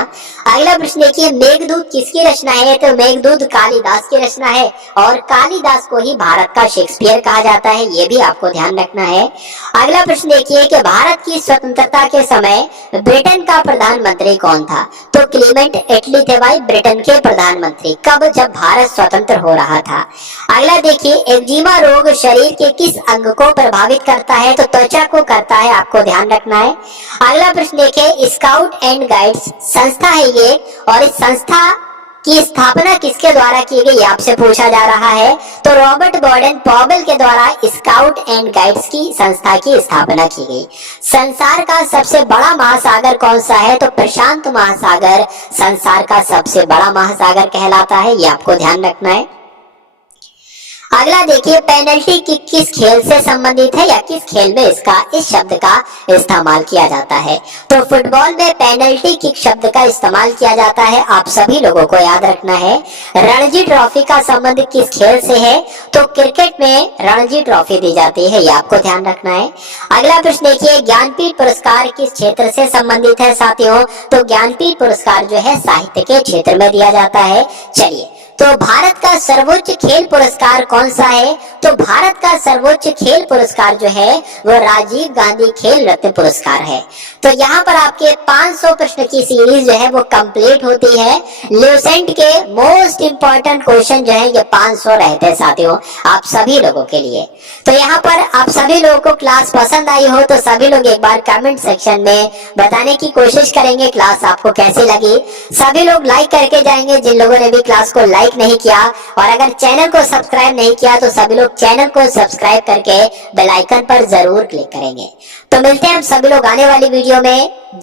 अगला प्रश्न देखिए, मेघदूत किसकी रचना है? तो मेघदूत कालिदास की रचना है, और कालिदास को ही भारत का शेक्सपियर कहा जाता है, ये भी आपको ध्यान रखना है। अगला प्रश्न देखिए कि भारत की स्वतंत्रता के समय ब्रिटेन का प्रधानमंत्री कौन था? तो क्लीमेंट एटली थे भाई ब्रिटेन के प्रधानमंत्री। कब? जब भारत स्वतंत्र हो रहा था। अगला देखिए, एक्जिमा रोग शरीर के किस अंग को प्रभावित करता है? तो त्वचा को करता है, आपको ध्यान रखना है। अगला प्रश्न देखिए, स्काउट एंड गाइड्स संस्था है ये, और इस संस्था की स्थापना किसके द्वारा की गई आपसे पूछा जा रहा है? तो रॉबर्ट बॉर्डन पॉवेल के द्वारा स्काउट एंड गाइड्स की संस्था की स्थापना की गई। संसार का सबसे बड़ा महासागर कौन सा है? तो प्रशांत महासागर संसार का सबसे बड़ा महासागर कहलाता है, ये आपको ध्यान रखना है। अगला देखिए, पेनल्टी किक किस खेल से संबंधित है या किस खेल में इस शब्द का इस्तेमाल किया जाता है। तो फुटबॉल में पेनल्टी किक शब्द का इस्तेमाल किया जाता है। आप सभी लोगों को याद रखना है। रणजी ट्रॉफी का संबंध किस खेल से है, तो क्रिकेट में रणजी ट्रॉफी दी जाती है, ये आपको ध्यान रखना है। अगला प्रश्न देखिए, ज्ञानपीठ पुरस्कार किस क्षेत्र से संबंधित है साथियों, तो ज्ञानपीठ पुरस्कार जो है साहित्य के क्षेत्र में दिया जाता है। चलिए, तो भारत का सर्वोच्च खेल पुरस्कार कौन सा है, तो भारत का सर्वोच्च खेल पुरस्कार जो है वो राजीव गांधी खेल रत्न पुरस्कार है। तो यहाँ पर आपके 500 प्रश्न की सीरीज जो है वो कंप्लीट होती है। ल्यूसेंट के मोस्ट इंपॉर्टेंट क्वेश्चन जो है ये 500 रहते हैं साथियों, आप सभी लोगों के लिए। तो यहाँ पर आप सभी लोगों को क्लास पसंद आई हो तो सभी लोग एक बार कमेंट सेक्शन में बताने की कोशिश करेंगे क्लास आपको कैसी लगी। सभी लोग लाइक करके जाएंगे जिन लोगों ने भी क्लास को लाइक नहीं किया, और अगर चैनल को सब्सक्राइब नहीं किया तो सभी लोग चैनल को सब्सक्राइब करके बेल आइकन पर जरूर क्लिक करेंगे। तो मिलते हैं हम सभी लोग आने वाली वीडियो में।